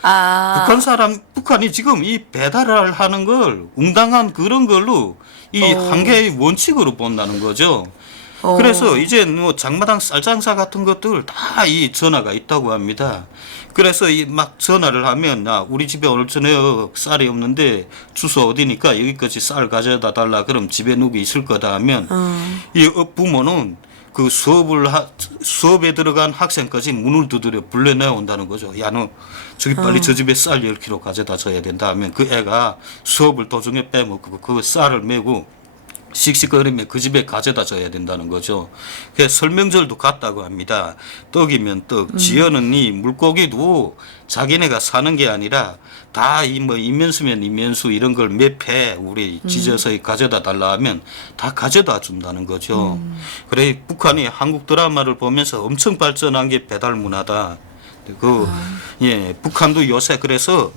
북한이 지금 이 배달을 하는 걸 웅당한 그런 걸로 이 한계의 원칙으로 본다는 거죠. 그래서 이제 뭐 장마당 쌀장사 같은 것들 다 이 전화가 있다고 합니다. 그래서 이 막 전화를 하면 우리 집에 오늘 저녁 쌀이 없는데 주소 어디니까 여기까지 쌀 가져다 달라. 그럼 집에 누구 있을 거다 하면 이 부모는 그 수업에 들어간 학생까지 문을 두드려 불러내 온다는 거죠. 야, 너 저기 빨리 저 집에 쌀 10kg 가져다 줘야 된다 하면 그 애가 수업을 도중에 빼먹고 그 쌀을 메고 씩씩거리며 그 집에 가져다 줘야 된다는 거죠. 그래서 설명절도 같다고 합니다. 떡이면 떡, 지어는 이 물고기도 자기네가 사는 게 아니라 다 이 뭐 이면수면 이면수 이런 걸 몇 회 우리 지져서 가져다 달라 하면 다 가져다 준다는 거죠. 그래 북한이 한국 드라마를 보면서 엄청 발전한 게 배달 문화다. 예, 북한도 요새 그래서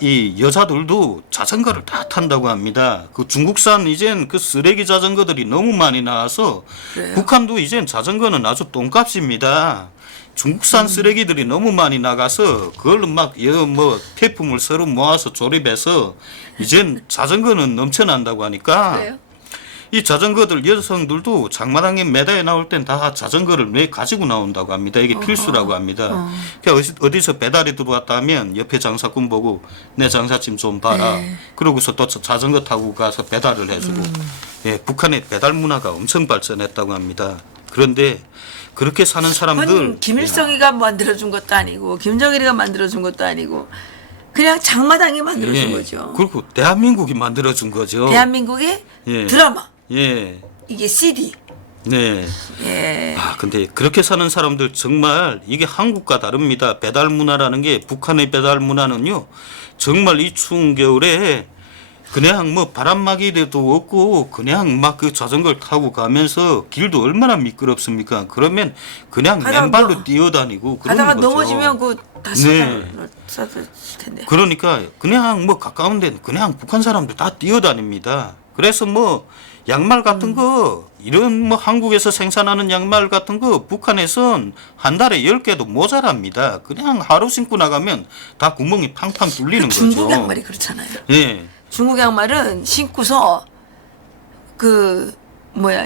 이 여자들도 자전거를 다 탄다고 합니다. 그 중국산 이젠 그 쓰레기 자전거들이 너무 많이 나와서 그래요? 북한도 이젠 자전거는 아주 똥값입니다. 중국산 쓰레기들이 너무 많이 나가서 그걸로 막 폐품을 서로 모아서 조립해서 이젠 자전거는 넘쳐난다고 하니까 그래요? 이 자전거들 여성들도 장마당에 매달려 나올 땐 다 자전거를 매 가지고 나온다고 합니다. 이게 필수라고 합니다. 그러니까 어디서 배달이 들어왔다 하면 옆에 장사꾼 보고 내 장사짐 좀 봐라. 그러고서 또 자전거 타고 가서 배달을 해주고. 예, 북한의 배달 문화가 엄청 발전했다고 합니다. 그런데 그렇게 사는 사람들 그건 김일성이가 만들어준 것도 아니고 김정일이가 만들어준 것도 아니고 그냥 장마당이 만들어준 거죠. 그리고 대한민국이 만들어준 거죠. 대한민국의 예. 드라마. 예. 이게 CD. 네. 예. 근데 그렇게 사는 사람들 정말 이게 한국과 다릅니다. 배달 문화라는 게 북한의 배달 문화는요. 정말 이 추운 겨울에 그냥 뭐 바람막이도 없고 그냥 막 그 자전거를 타고 가면서 길도 얼마나 미끄럽습니까? 그러면 그냥 맨발로 뛰어다니고 그러는 가다가 거죠. 넘어지면 다 쏟아질 텐데. 그러니까 그냥 뭐 가까운 데는 그냥 북한 사람들 다 뛰어다닙니다. 그래서 뭐 양말 같은 거 이런 뭐 한국에서 생산하는 양말 같은 거 북한에선 한 달에 10개도 모자랍니다. 그냥 하루 신고 나가면 다 구멍이 팡팡 뚫리는 거죠. 중국 양말이 그렇잖아요. 예. 중국 양말은 신고서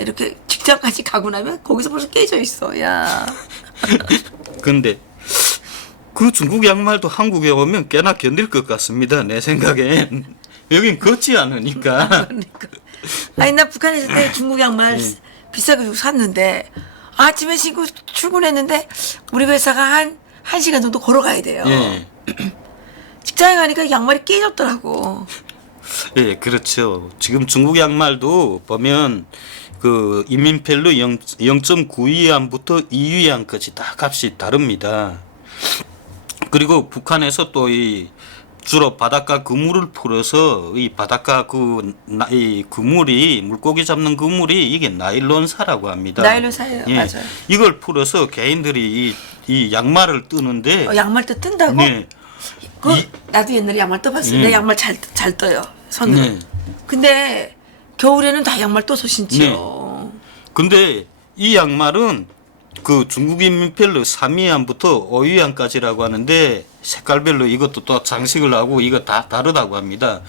이렇게 직장까지 가고 나면 거기서 벌써 깨져 있어. 야. 근데 그 중국 양말도 한국에 오면 꽤나 견딜 것 같습니다. 내 생각엔. 여긴 걷지 않으니까. 그러니까. 아니 나 북한에 있을 때 중국 양말 비싸게 주고 샀는데 아침에 신고 출근했는데 우리 회사가 한 1시간 정도 걸어가야 돼요. 예. 직장에 가니까 양말이 깨졌더라고. 예, 그렇죠. 지금 중국 양말도 보면 그 인민펠로 0.92위안부터 2위안까지 다 값이 다릅니다. 그리고 북한에서 또 이 주로 바닷가 그물을 풀어서 이 바닷가 이 그물이 물고기 잡는 그물이 이게 나일론사라고 합니다. 나일론사예요. 예. 맞아요. 이걸 풀어서 개인들이 이 양말을 뜨는데 양말도 뜬다고? 네. 나도 옛날에 양말 떠봤어요. 네. 내 양말 잘 떠요. 손으로. 네. 근데 겨울에는 다 양말 떠서 신지요. 근데 이 양말은 그 중국인민별로 3위안부터 5위안까지라고 하는데 색깔별로 이것도 또 장식을 하고 이거 다 다르다고 합니다.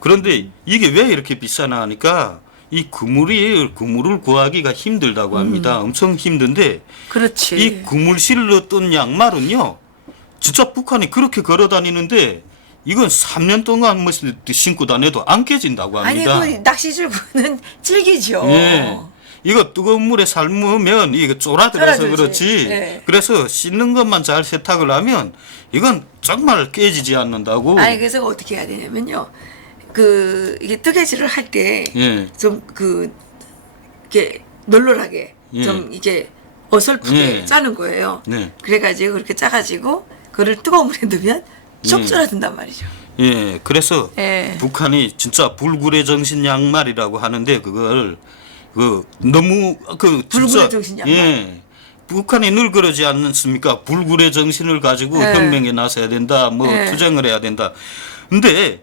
그런데 이게 왜 이렇게 비싸나 하니까 이 그물을 구하기가 힘들다고 합니다. 엄청 힘든데 그렇지. 이 그물 실로 뜬 양말은요. 진짜 북한이 그렇게 걸어 다니는데 이건 3년 동안 뭐 신고 다녀도 안 깨진다고 아니 합니다. 그 낚시줄구는 질기죠. 예. 이거 뜨거운 물에 삶으면 이거 쫄아들어서 쫄아들지. 그렇지. 네. 그래서 씻는 것만 잘 세탁을 하면 이건 정말 깨지지 않는다고. 아니 그래서 어떻게 해야 되냐면요. 이게 뜨개질을 할 때 예. 좀 이렇게 널널하게 예. 좀 이게 어설프게 예. 짜는 거예요. 네. 그래가지고 그렇게 짜가지고 그거를 뜨거운 물에 넣으면 쏙 쫄아든단 말이죠. 예. 그래서 예. 북한이 진짜 불굴의 정신 양말이라고 하는데 그걸 너무 불굴의 진짜 정신 양말? 예. 북한이 늘 그러지 않습니까? 불굴의 정신을 가지고 예. 혁명에 나서야 된다. 뭐 예. 투쟁을 해야 된다. 근데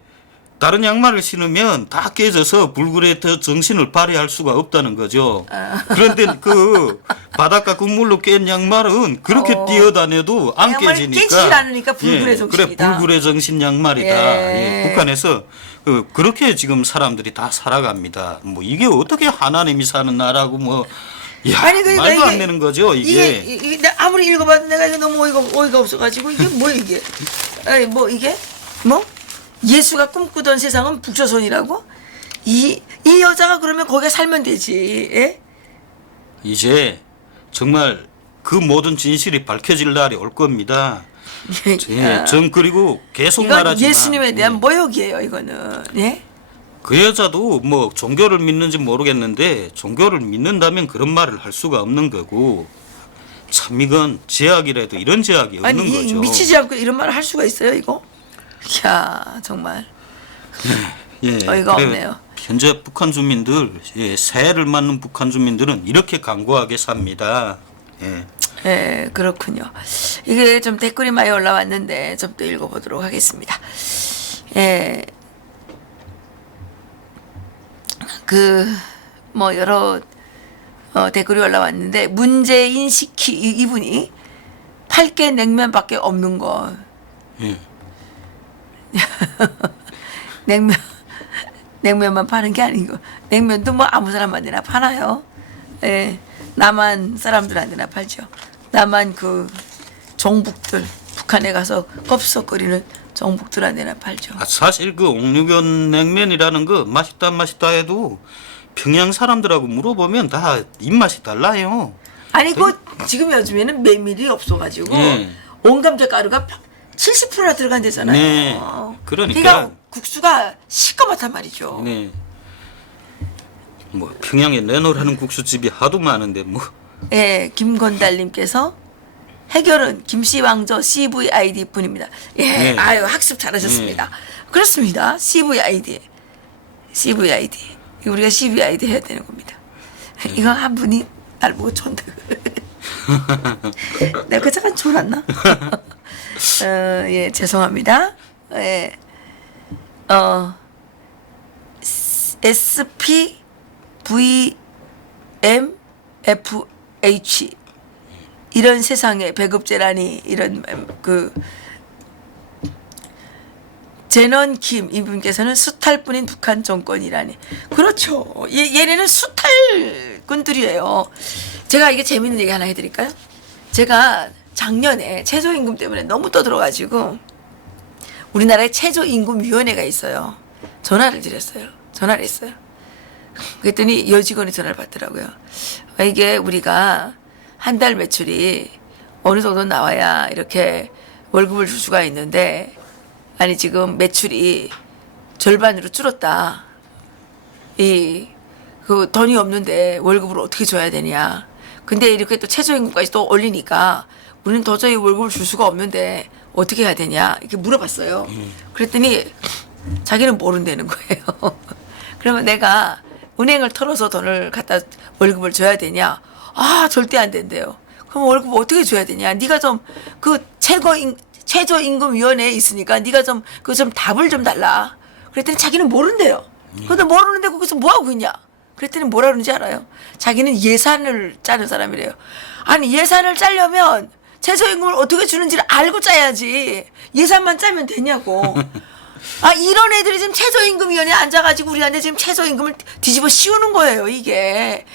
다른 양말을 신으면 다 깨져서 불굴의 정신을 발휘할 수가 없다는 거죠. 그런데 그 바닷가 그물로 깬 양말은 그렇게 뛰어다녀도 안 양말이 깨지니까. 깨지질 않으니까 불굴의 예, 정신이다. 그래 불굴의 정신 양말이다. 예. 예, 북한에서 그렇게 지금 사람들이 다 살아갑니다. 뭐 이게 어떻게 하나님이 사는 나라고 뭐. 야, 아니, 그러니까 말도 안 이게- 되는 거죠 이게. 이게 내가 아무리 읽어봐도 내가 이거 너무 어이가 없어가지고 이게 뭐 이게? 아니 뭐 이게 뭐 예수가 꿈꾸던 세상은 북조선이라고? 이 여자가 그러면 거기에 살면 되지. 예? 이제 정말 그 모든 진실이 밝혀질 날이 올 겁니다. 예, 전 그리고 계속 이건 말하지만 예수님에 대한 예, 모욕이에요. 이거는 예? 그 여자도 뭐 종교를 믿는지 모르겠는데 종교를 믿는다면 그런 말을 할 수가 없는 거고 참 이건 제약이라도 이런 제약이 없는 아니 거죠. 미치지 않고 이런 말을 할 수가 있어요 이거? 이야 정말 예, 어이가 그래, 없네요. 현재 북한 주민들, 예, 새해를 맞는 북한 주민들은 이렇게 강고하게 삽니다. 예. 예, 그렇군요. 이게 좀 댓글이 많이 올라왔는데 좀 또 읽어보도록 하겠습니다. 예, 뭐 여러 댓글이 올라왔는데 문재인 시키 이분이 8개 냉면밖에 없는 거. 예. 냉면만 파는 게 아니고 냉면도 뭐 아무 사람한테나 파나요? 예, 남한 사람들한테나 팔죠. 남한 그 종북들 북한에 가서 껍석거리는 종북들한테나 팔죠. 사실 그 옥류견 냉면이라는 거 맛있다 해도 평양 사람들하고 물어보면 다 입맛이 달라요. 아니 그 지금 요즘에는 메밀이 없어가지고 예. 온감자 가루가 70%나 들어간대잖아요. 네. 그러니까 국수가 시꺼멓단 말이죠. 네. 뭐 평양에 내놓으라는 국수집이 하도 많은데 뭐. 예, 김건달님께서 해결은 김씨왕저 CVID 분입니다. 예, 네. 아유 학습 잘하셨습니다. 그렇습니다. CVID 우리가 CVID 해야 되는 겁니다. 이거 한 분이 날 보고 촌다. 내가 그 잠깐 졸았나? 예, 죄송합니다. 예, SPVMFH 이런 세상에 배급제라니 이런 제넌킴 이분께서는 수탈뿐인 북한 정권이라니. 그렇죠. 얘네는 수탈꾼들이에요. 제가 이게 재밌는 얘기 하나 해드릴까요? 제가 작년에 최저임금 때문에 너무 떠들어가지고 우리나라에 최저임금위원회가 있어요. 전화를 했어요. 그랬더니 여직원이 전화를 받더라고요. 이게 우리가 한 달 매출이 어느 정도 나와야 이렇게 월급을 줄 수가 있는데 아니 지금 매출이 절반으로 줄었다. 그 돈이 없는데 월급을 어떻게 줘야 되냐. 근데 이렇게 또 최저임금까지 또 올리니까 우리는 도저히 월급을 줄 수가 없는데 어떻게 해야 되냐 이렇게 물어봤어요. 그랬더니 자기는 모른다는 거예요. 그러면 내가 은행을 털어서 돈을 갖다 월급을 줘야 되냐? 아 절대 안 된대요. 그럼 월급 어떻게 줘야 되냐? 네가 좀 그 최저임금위원회에 있으니까 네가 좀 그 좀 답을 좀 달라. 그랬더니 자기는 모른대요. 근데 모르는데 거기서 뭐 하고 있냐? 그랬더니 뭐라 그러는지 알아요? 자기는 예산을 짜는 사람이래요. 아니 예산을 짜려면 최저임금을 어떻게 주는지를 알고 짜야지. 예산만 짜면 되냐고. 아 이런 애들이 지금 최저임금위원회에 앉아가지고 우리한테 지금 최저임금을 뒤집어 씌우는 거예요. 이게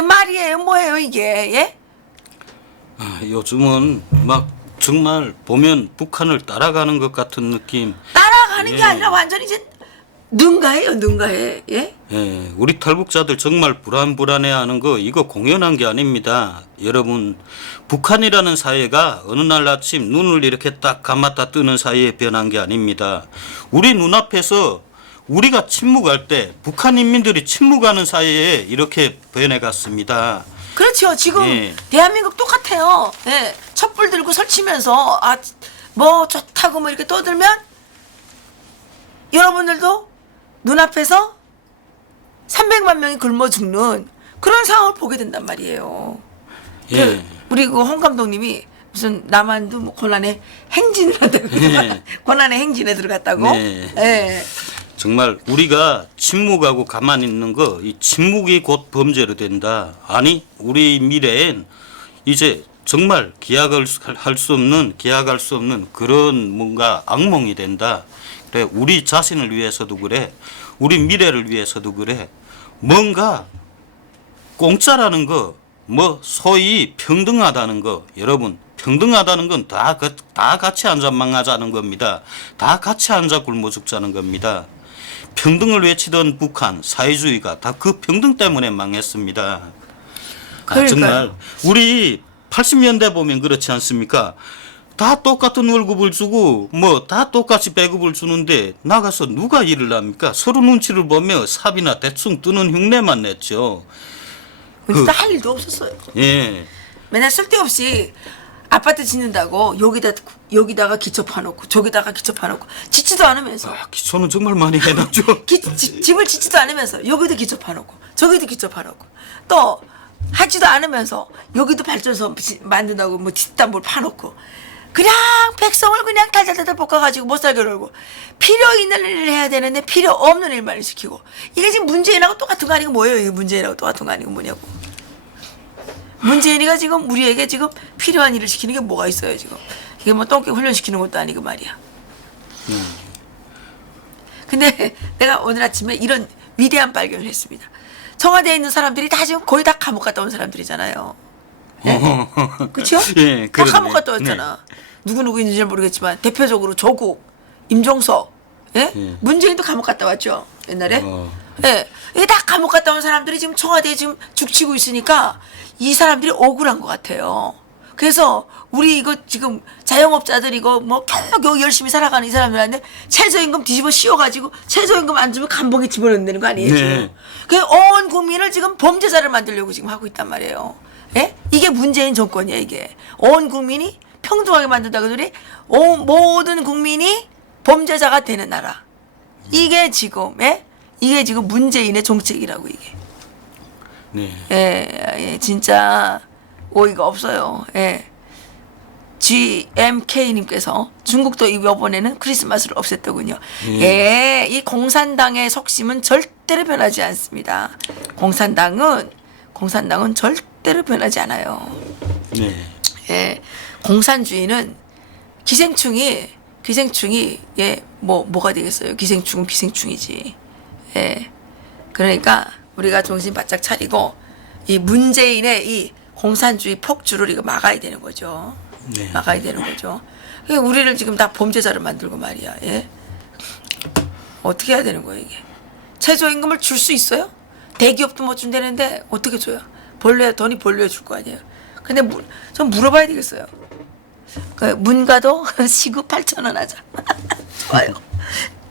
말이에요 뭐예요 이게. 예? 아, 요즘은 막 정말 보면 북한을 따라가는 것 같은 느낌. 따라가는 게 예. 아니라 완전히 이제 능가해요 능가해. 예? 예, 우리 탈북자들 정말 불안해하는 거 이거 공연한 게 아닙니다. 여러분, 북한이라는 사회가 어느 날 아침 눈을 이렇게 딱 감았다 뜨는 사이에 변한 게 아닙니다. 우리 눈앞에서 우리가 침묵할 때 북한 인민들이 침묵하는 사이에 이렇게 변해갔습니다. 그렇죠. 지금 예. 대한민국 똑같아요. 예. 촛불 들고 설치면서 아 뭐 좋다고 뭐 이렇게 떠들면 여러분들도 눈앞에서 300만 명이 굶어 죽는 그런 상황을 보게 된단 말이에요. 예. 우리 그 홍 감독님이 무슨 남한도 뭐 고난의 행진을 한다고 예. 고난의 행진에 들어갔다고. 네. 예. 정말 우리가 침묵하고 가만히 있는 거 이 침묵이 곧 범죄로 된다. 아니 우리 미래엔 이제 정말 기약할 수 없는 그런 뭔가 악몽이 된다. 그래 우리 자신을 위해서도 그래 우리 미래를 위해서도 그래 뭔가 공짜라는 거 뭐 소위 평등하다는 거 여러분 평등하다는 건 다 같이 앉아 망하자는 겁니다. 다 같이 앉아 굶어 죽자는 겁니다. 평등을 외치던 북한 사회주의가 다 그 평등 때문에 망했습니다. 아, 그러니까요. 정말 우리 80년대 보면 그렇지 않습니까? 다 똑같은 월급을 주고 뭐 다 똑같이 배급을 주는데 나가서 누가 일을 합니까? 서로 눈치를 보며 삽이나 대충 뜨는 흉내만 냈죠. 진짜 할 일도 없었어요. 예. 맨날 쓸데없이 아파트 짓는다고 여기다가 기초 파놓고 저기다가 기초 파놓고 짓지도 않으면서 아, 기초는 정말 많이 해놨죠. 집을 짓지도 않으면서 여기도 기초 파놓고 저기도 기초 파놓고 또 하지도 않으면서 여기도 발전소 만든다고 뭐 뒷담 뭘 파놓고 그냥 백성을 그냥 달달달달 볶아가지고 못 살게 놀고 필요 있는 일을 해야 되는데 필요 없는 일만 시키고 이게 지금 문재인하고 똑같은 거 아니고 뭐예요? 이게 문재인하고 똑같은 거 아니고 뭐냐고. 문재인이가 지금 우리에게 지금 필요한 일을 시키는 게 뭐가 있어요 지금. 이게 뭐 똥개 훈련시키는 것도 아니고 말이야. 근데 내가 오늘 아침에 이런 위대한 발견을 했습니다. 청와대에 있는 사람들이 다 지금 거의 다 감옥 갔다 온 사람들이잖아요. 네? 그렇죠? 예, 다 그러네. 감옥 갔다 왔잖아. 누구 있는지 는 모르겠지만 대표적으로 조국, 임종석, 예? 문재인도 감옥 갔다 왔죠 옛날에. 예, 이게 다 감옥 갔다 온 사람들이 지금 청와대에 지금 죽치고 있으니까 이 사람들이 억울한 것 같아요. 그래서 우리 이거 지금 자영업자들 이거 뭐 겨우 열심히 살아가는 이 사람들한테 최저임금 뒤집어 씌워가지고 최저임금 안 주면 감봉에 집어넣는 거 아니에요? 네. 지금. 그온 국민을 지금 범죄자를 만들려고 지금 하고 있단 말이에요. 예? 이게 문재인 정권이야 이게. 온 국민이 평등하게 만든다 그러더니 모든 국민이 범죄자가 되는 나라. 이게 지금 예? 이게 지금 문재인의 정책이라고 이게. 네. 예, 진짜 오이가 없어요. 예. GMK님께서 중국도 이번에는 크리스마스를 없앴더군요. 예, 이 공산당의 속심은 절대로 변하지 않습니다. 공산당은 절대로 변하지 않아요. 네. 예, 공산주의는 기생충이 예, 뭐가 되겠어요? 기생충은 기생충이지. 예, 그러니까 우리가 정신 바짝 차리고 이 문재인의 이 공산주의 폭주를 이거 막아야 되는 거죠. 네. 막아야 되는 거죠. 우리를 지금 다 범죄자를 만들고 말이야. 예? 어떻게 해야 되는 거예요 이게? 최저임금을 줄 수 있어요? 대기업도 못 준다는데 어떻게 줘요? 돈이 벌려야 줄 거 아니에요. 근데 좀 물어봐야 되겠어요. 그 문가도 시급 8,000원 하자. 좋아요.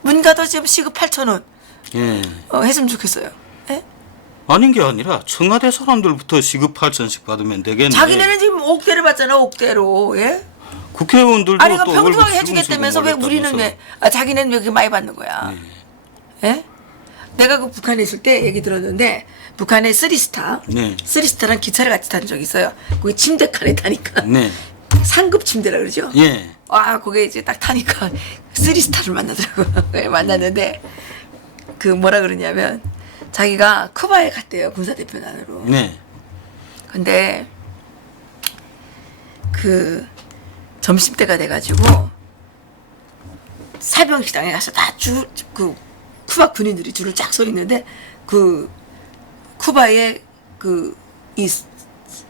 문가도 지금 시급 8,000원 예. 했으면 좋겠어요. 예? 아닌 게 아니라 청와대 사람들부터 시급 8천씩 받으면 되겠네. 자기네는 지금 옥대를 받잖아 옥대로. 예? 국회의원들도 아니 그 또 월급 평등하게 슬금슬금 해주겠다면서 왜 우리는 올렸다면서. 자기는 왜 그렇게 많이 받는 거야? 예? 내가 그 북한에 있을 때 얘기 들었는데 북한에 쓰리스타, 네. 쓰리스타랑 기차를 같이 탄 적이 있어요. 거기 침대 칸에 타니까 네. 상급 침대라 그러죠. 예. 와 거기에 이제 딱 타니까 쓰리스타를 만나더라고요. 네, 만났는데 그 뭐라 그러냐면 자기가 쿠바에 갔대요 군사대표단으로. 네. 근데 그 점심때가 돼가지고 사병식당에 가서 그 쿠바 군인들이 줄을 쫙 서 있는데 그 쿠바의 그 이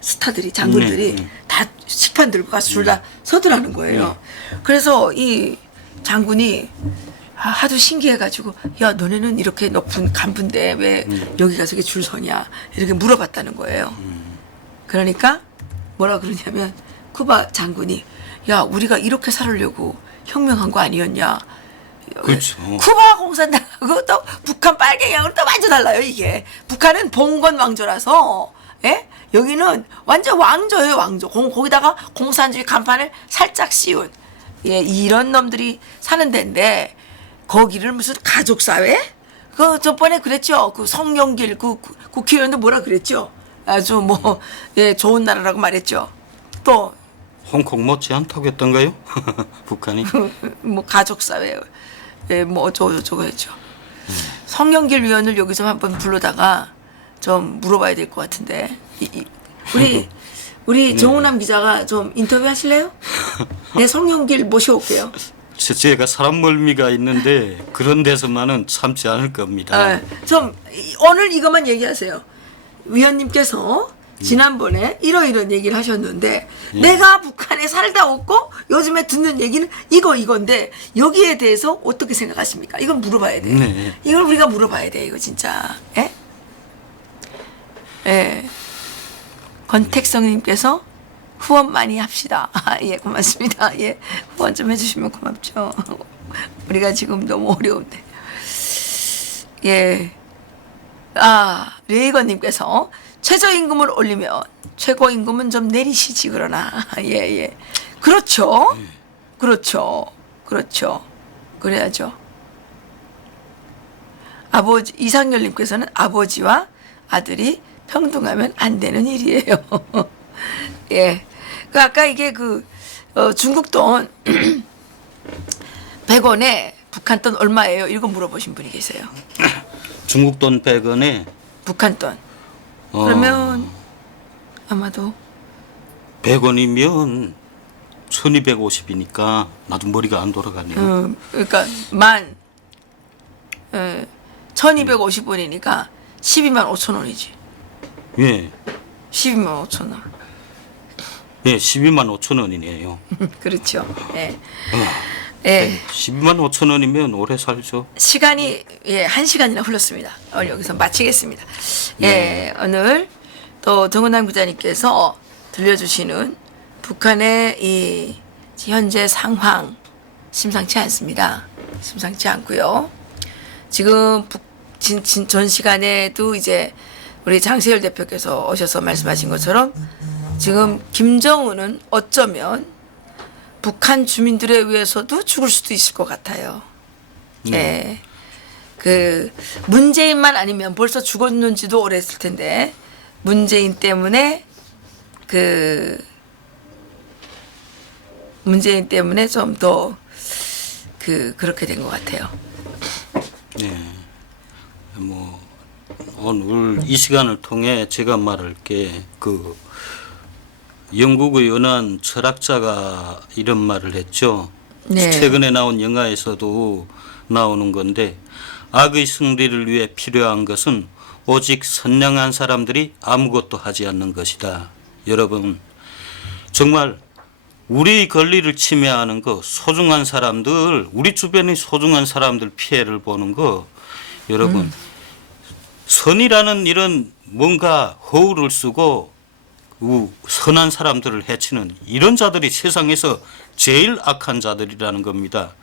스타들이 장군들이 네, 네. 다 식판 들고 가서 줄 다 서더라는 거예요. 그래서 이 장군이 하도 신기해가지고 야 너네는 이렇게 높은 간부인데 왜 여기 가서 이렇게 줄 서냐 이렇게 물어봤다는 거예요. 그러니까 뭐라 그러냐면 쿠바 장군이 야 우리가 이렇게 살으려고 혁명한 거 아니었냐. 그렇죠. 쿠바 공산당하고 또 북한 빨갱이하고는 또 완전 달라요 이게. 북한은 봉건 왕조라서 예? 여기는 완전 왕조예요 왕조. 거기다가 공산주의 간판을 살짝 씌운 예, 이런 놈들이 사는 데인데 거기를 무슨 가족사회? 그 저번에 그랬죠. 그 성영길 그 국회의원도 뭐라 그랬죠. 아주 뭐 예, 좋은 나라라고 말했죠. 또 홍콩 못지 않다고 했던가요? 북한이? 뭐 가족사회, 예, 뭐 어쩌고 했죠. 성영길 위원을 여기 좀 한번 불러다가 좀 물어봐야 될 것 같은데 우리 정우남 기자가 좀 인터뷰 하실래요? 네, 성영길 모셔올게요. 제가 사람 멀미가 있는데 그런 데서만은 참지 않을 겁니다. 좀 오늘 이것만 얘기하세요. 위원님께서 지난번에 이런 얘기를 하셨는데 내가 북한에 살다 왔고 요즘에 듣는 얘기는 이건데 여기에 대해서 어떻게 생각하십니까? 이건 물어봐야 돼. 네. 이걸 우리가 물어봐야 돼. 이거 진짜. 예? 예. 권택성님께서 후원 많이 합시다. 예, 고맙습니다. 예, 후원 좀 해주시면 고맙죠. 우리가 지금 너무 어려운데. 예. 레이건님께서 최저임금을 올리면 최고임금은 좀 내리시지 그러나 예. 그렇죠. 그래야죠. 아버지 이상열님께서는 아버지와 아들이 평등하면 안 되는 일이에요. 예. 그 아까 이게 중국 돈 100원에 북한 돈 얼마예요? 이거 물어보신 분이 계세요. 중국 돈 100원에 북한 돈. 그러면 아마도 100원이면 1250이니까 나도 머리가 안 돌아가네요. 그러니까 1250원이니까 12만 5천 원이지. 예. 12만 5천 원. 예, 12만 5천 원이네요. 그렇죠. 예. 네, 12만 5천 원이면 오래 살죠. 시간이 1시간이나 흘렀습니다. 오늘 여기서 마치겠습니다. 예, 오늘 또 정은남 기자님께서 들려주시는 북한의 이 현재 상황 심상치 않습니다. 심상치 않고요. 지금 전 시간에도 이제 우리 장세열 대표께서 오셔서 말씀하신 것처럼 지금 김정은은 어쩌면 북한 주민들에 의해서도 죽을 수도 있을 것 같아요. 네. 그 문재인만 아니면 벌써 죽었는지도 오래됐을 텐데 문재인 때문에 좀 더 그렇게 된 것 같아요. 네. 뭐 오늘 이 시간을 통해 제가 말할 게 영국의 연한 철학자가 이런 말을 했죠. 네. 최근에 나온 영화에서도 나오는 건데 악의 승리를 위해 필요한 것은 오직 선량한 사람들이 아무것도 하지 않는 것이다. 여러분 정말 우리 권리를 침해하는 거 소중한 사람들 우리 주변의 소중한 사람들 피해를 보는 거 여러분 선이라는 이런 뭔가 허울을 쓰고 선한 사람들을 해치는 이런 자들이 세상에서 제일 악한 자들이라는 겁니다.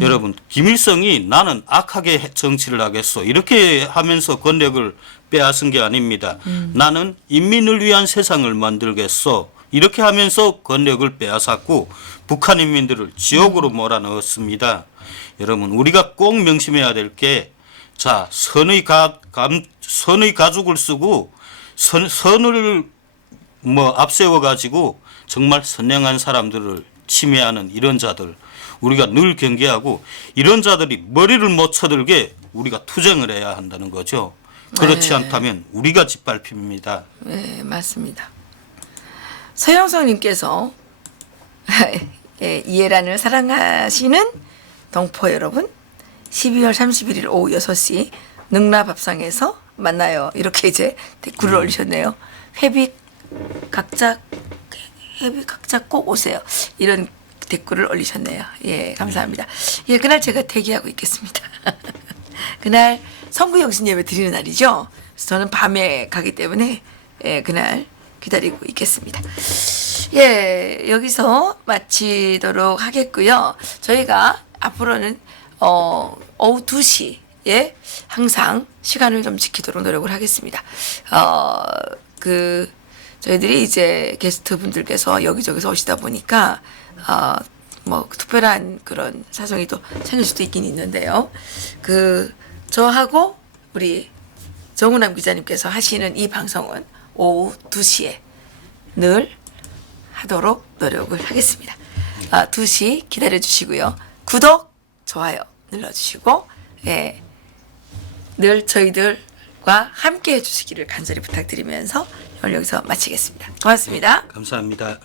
여러분 김일성이 나는 악하게 정치를 하겠소 이렇게 하면서 권력을 빼앗은 게 아닙니다. 나는 인민을 위한 세상을 만들겠소 이렇게 하면서 권력을 빼앗았고 북한 인민들을 지옥으로 몰아넣었습니다. 여러분 우리가 꼭 명심해야 될 게 자 선의 가죽을 쓰고 선을 뭐 앞세워 가지고 정말 선량한 사람들을 침해하는 이런 자들 우리가 늘 경계하고 이런 자들이 머리를 못 쳐들게 우리가 투쟁을 해야 한다는 거죠. 그렇지 네. 않다면 우리가 짓밟힙니다. 네, 맞습니다. 서영성님께서 예, 이해란을 사랑하시는 동포 여러분 12월 31일 오후 6시 능라밥상에서 만나요. 이렇게 이제 댓글을 올리셨네요. 회비 각자 꼭 오세요. 이런 댓글을 올리셨네요. 예, 감사합니다. 예, 그날 제가 대기하고 있겠습니다. 그날 성구영신 예배 드리는 날이죠. 그래서 저는 밤에 가기 때문에 예, 그날 기다리고 있겠습니다. 예, 여기서 마치도록 하겠고요. 저희가 앞으로는 오후 2시에 항상 시간을 좀 지키도록 노력을 하겠습니다. 저희들이 이제 게스트 분들께서 여기저기서 오시다 보니까 뭐 특별한 그런 사정이 또 생길 수도 있긴 있는데요. 저하고 우리 정우남 기자님께서 하시는 이 방송은 오후 2시에 늘 하도록 노력을 하겠습니다. 2시 기다려 주시고요. 구독, 좋아요 눌러주시고 예, 늘 저희들과 함께 해주시기를 간절히 부탁드리면서 오늘 여기서 마치겠습니다. 고맙습니다. 감사합니다.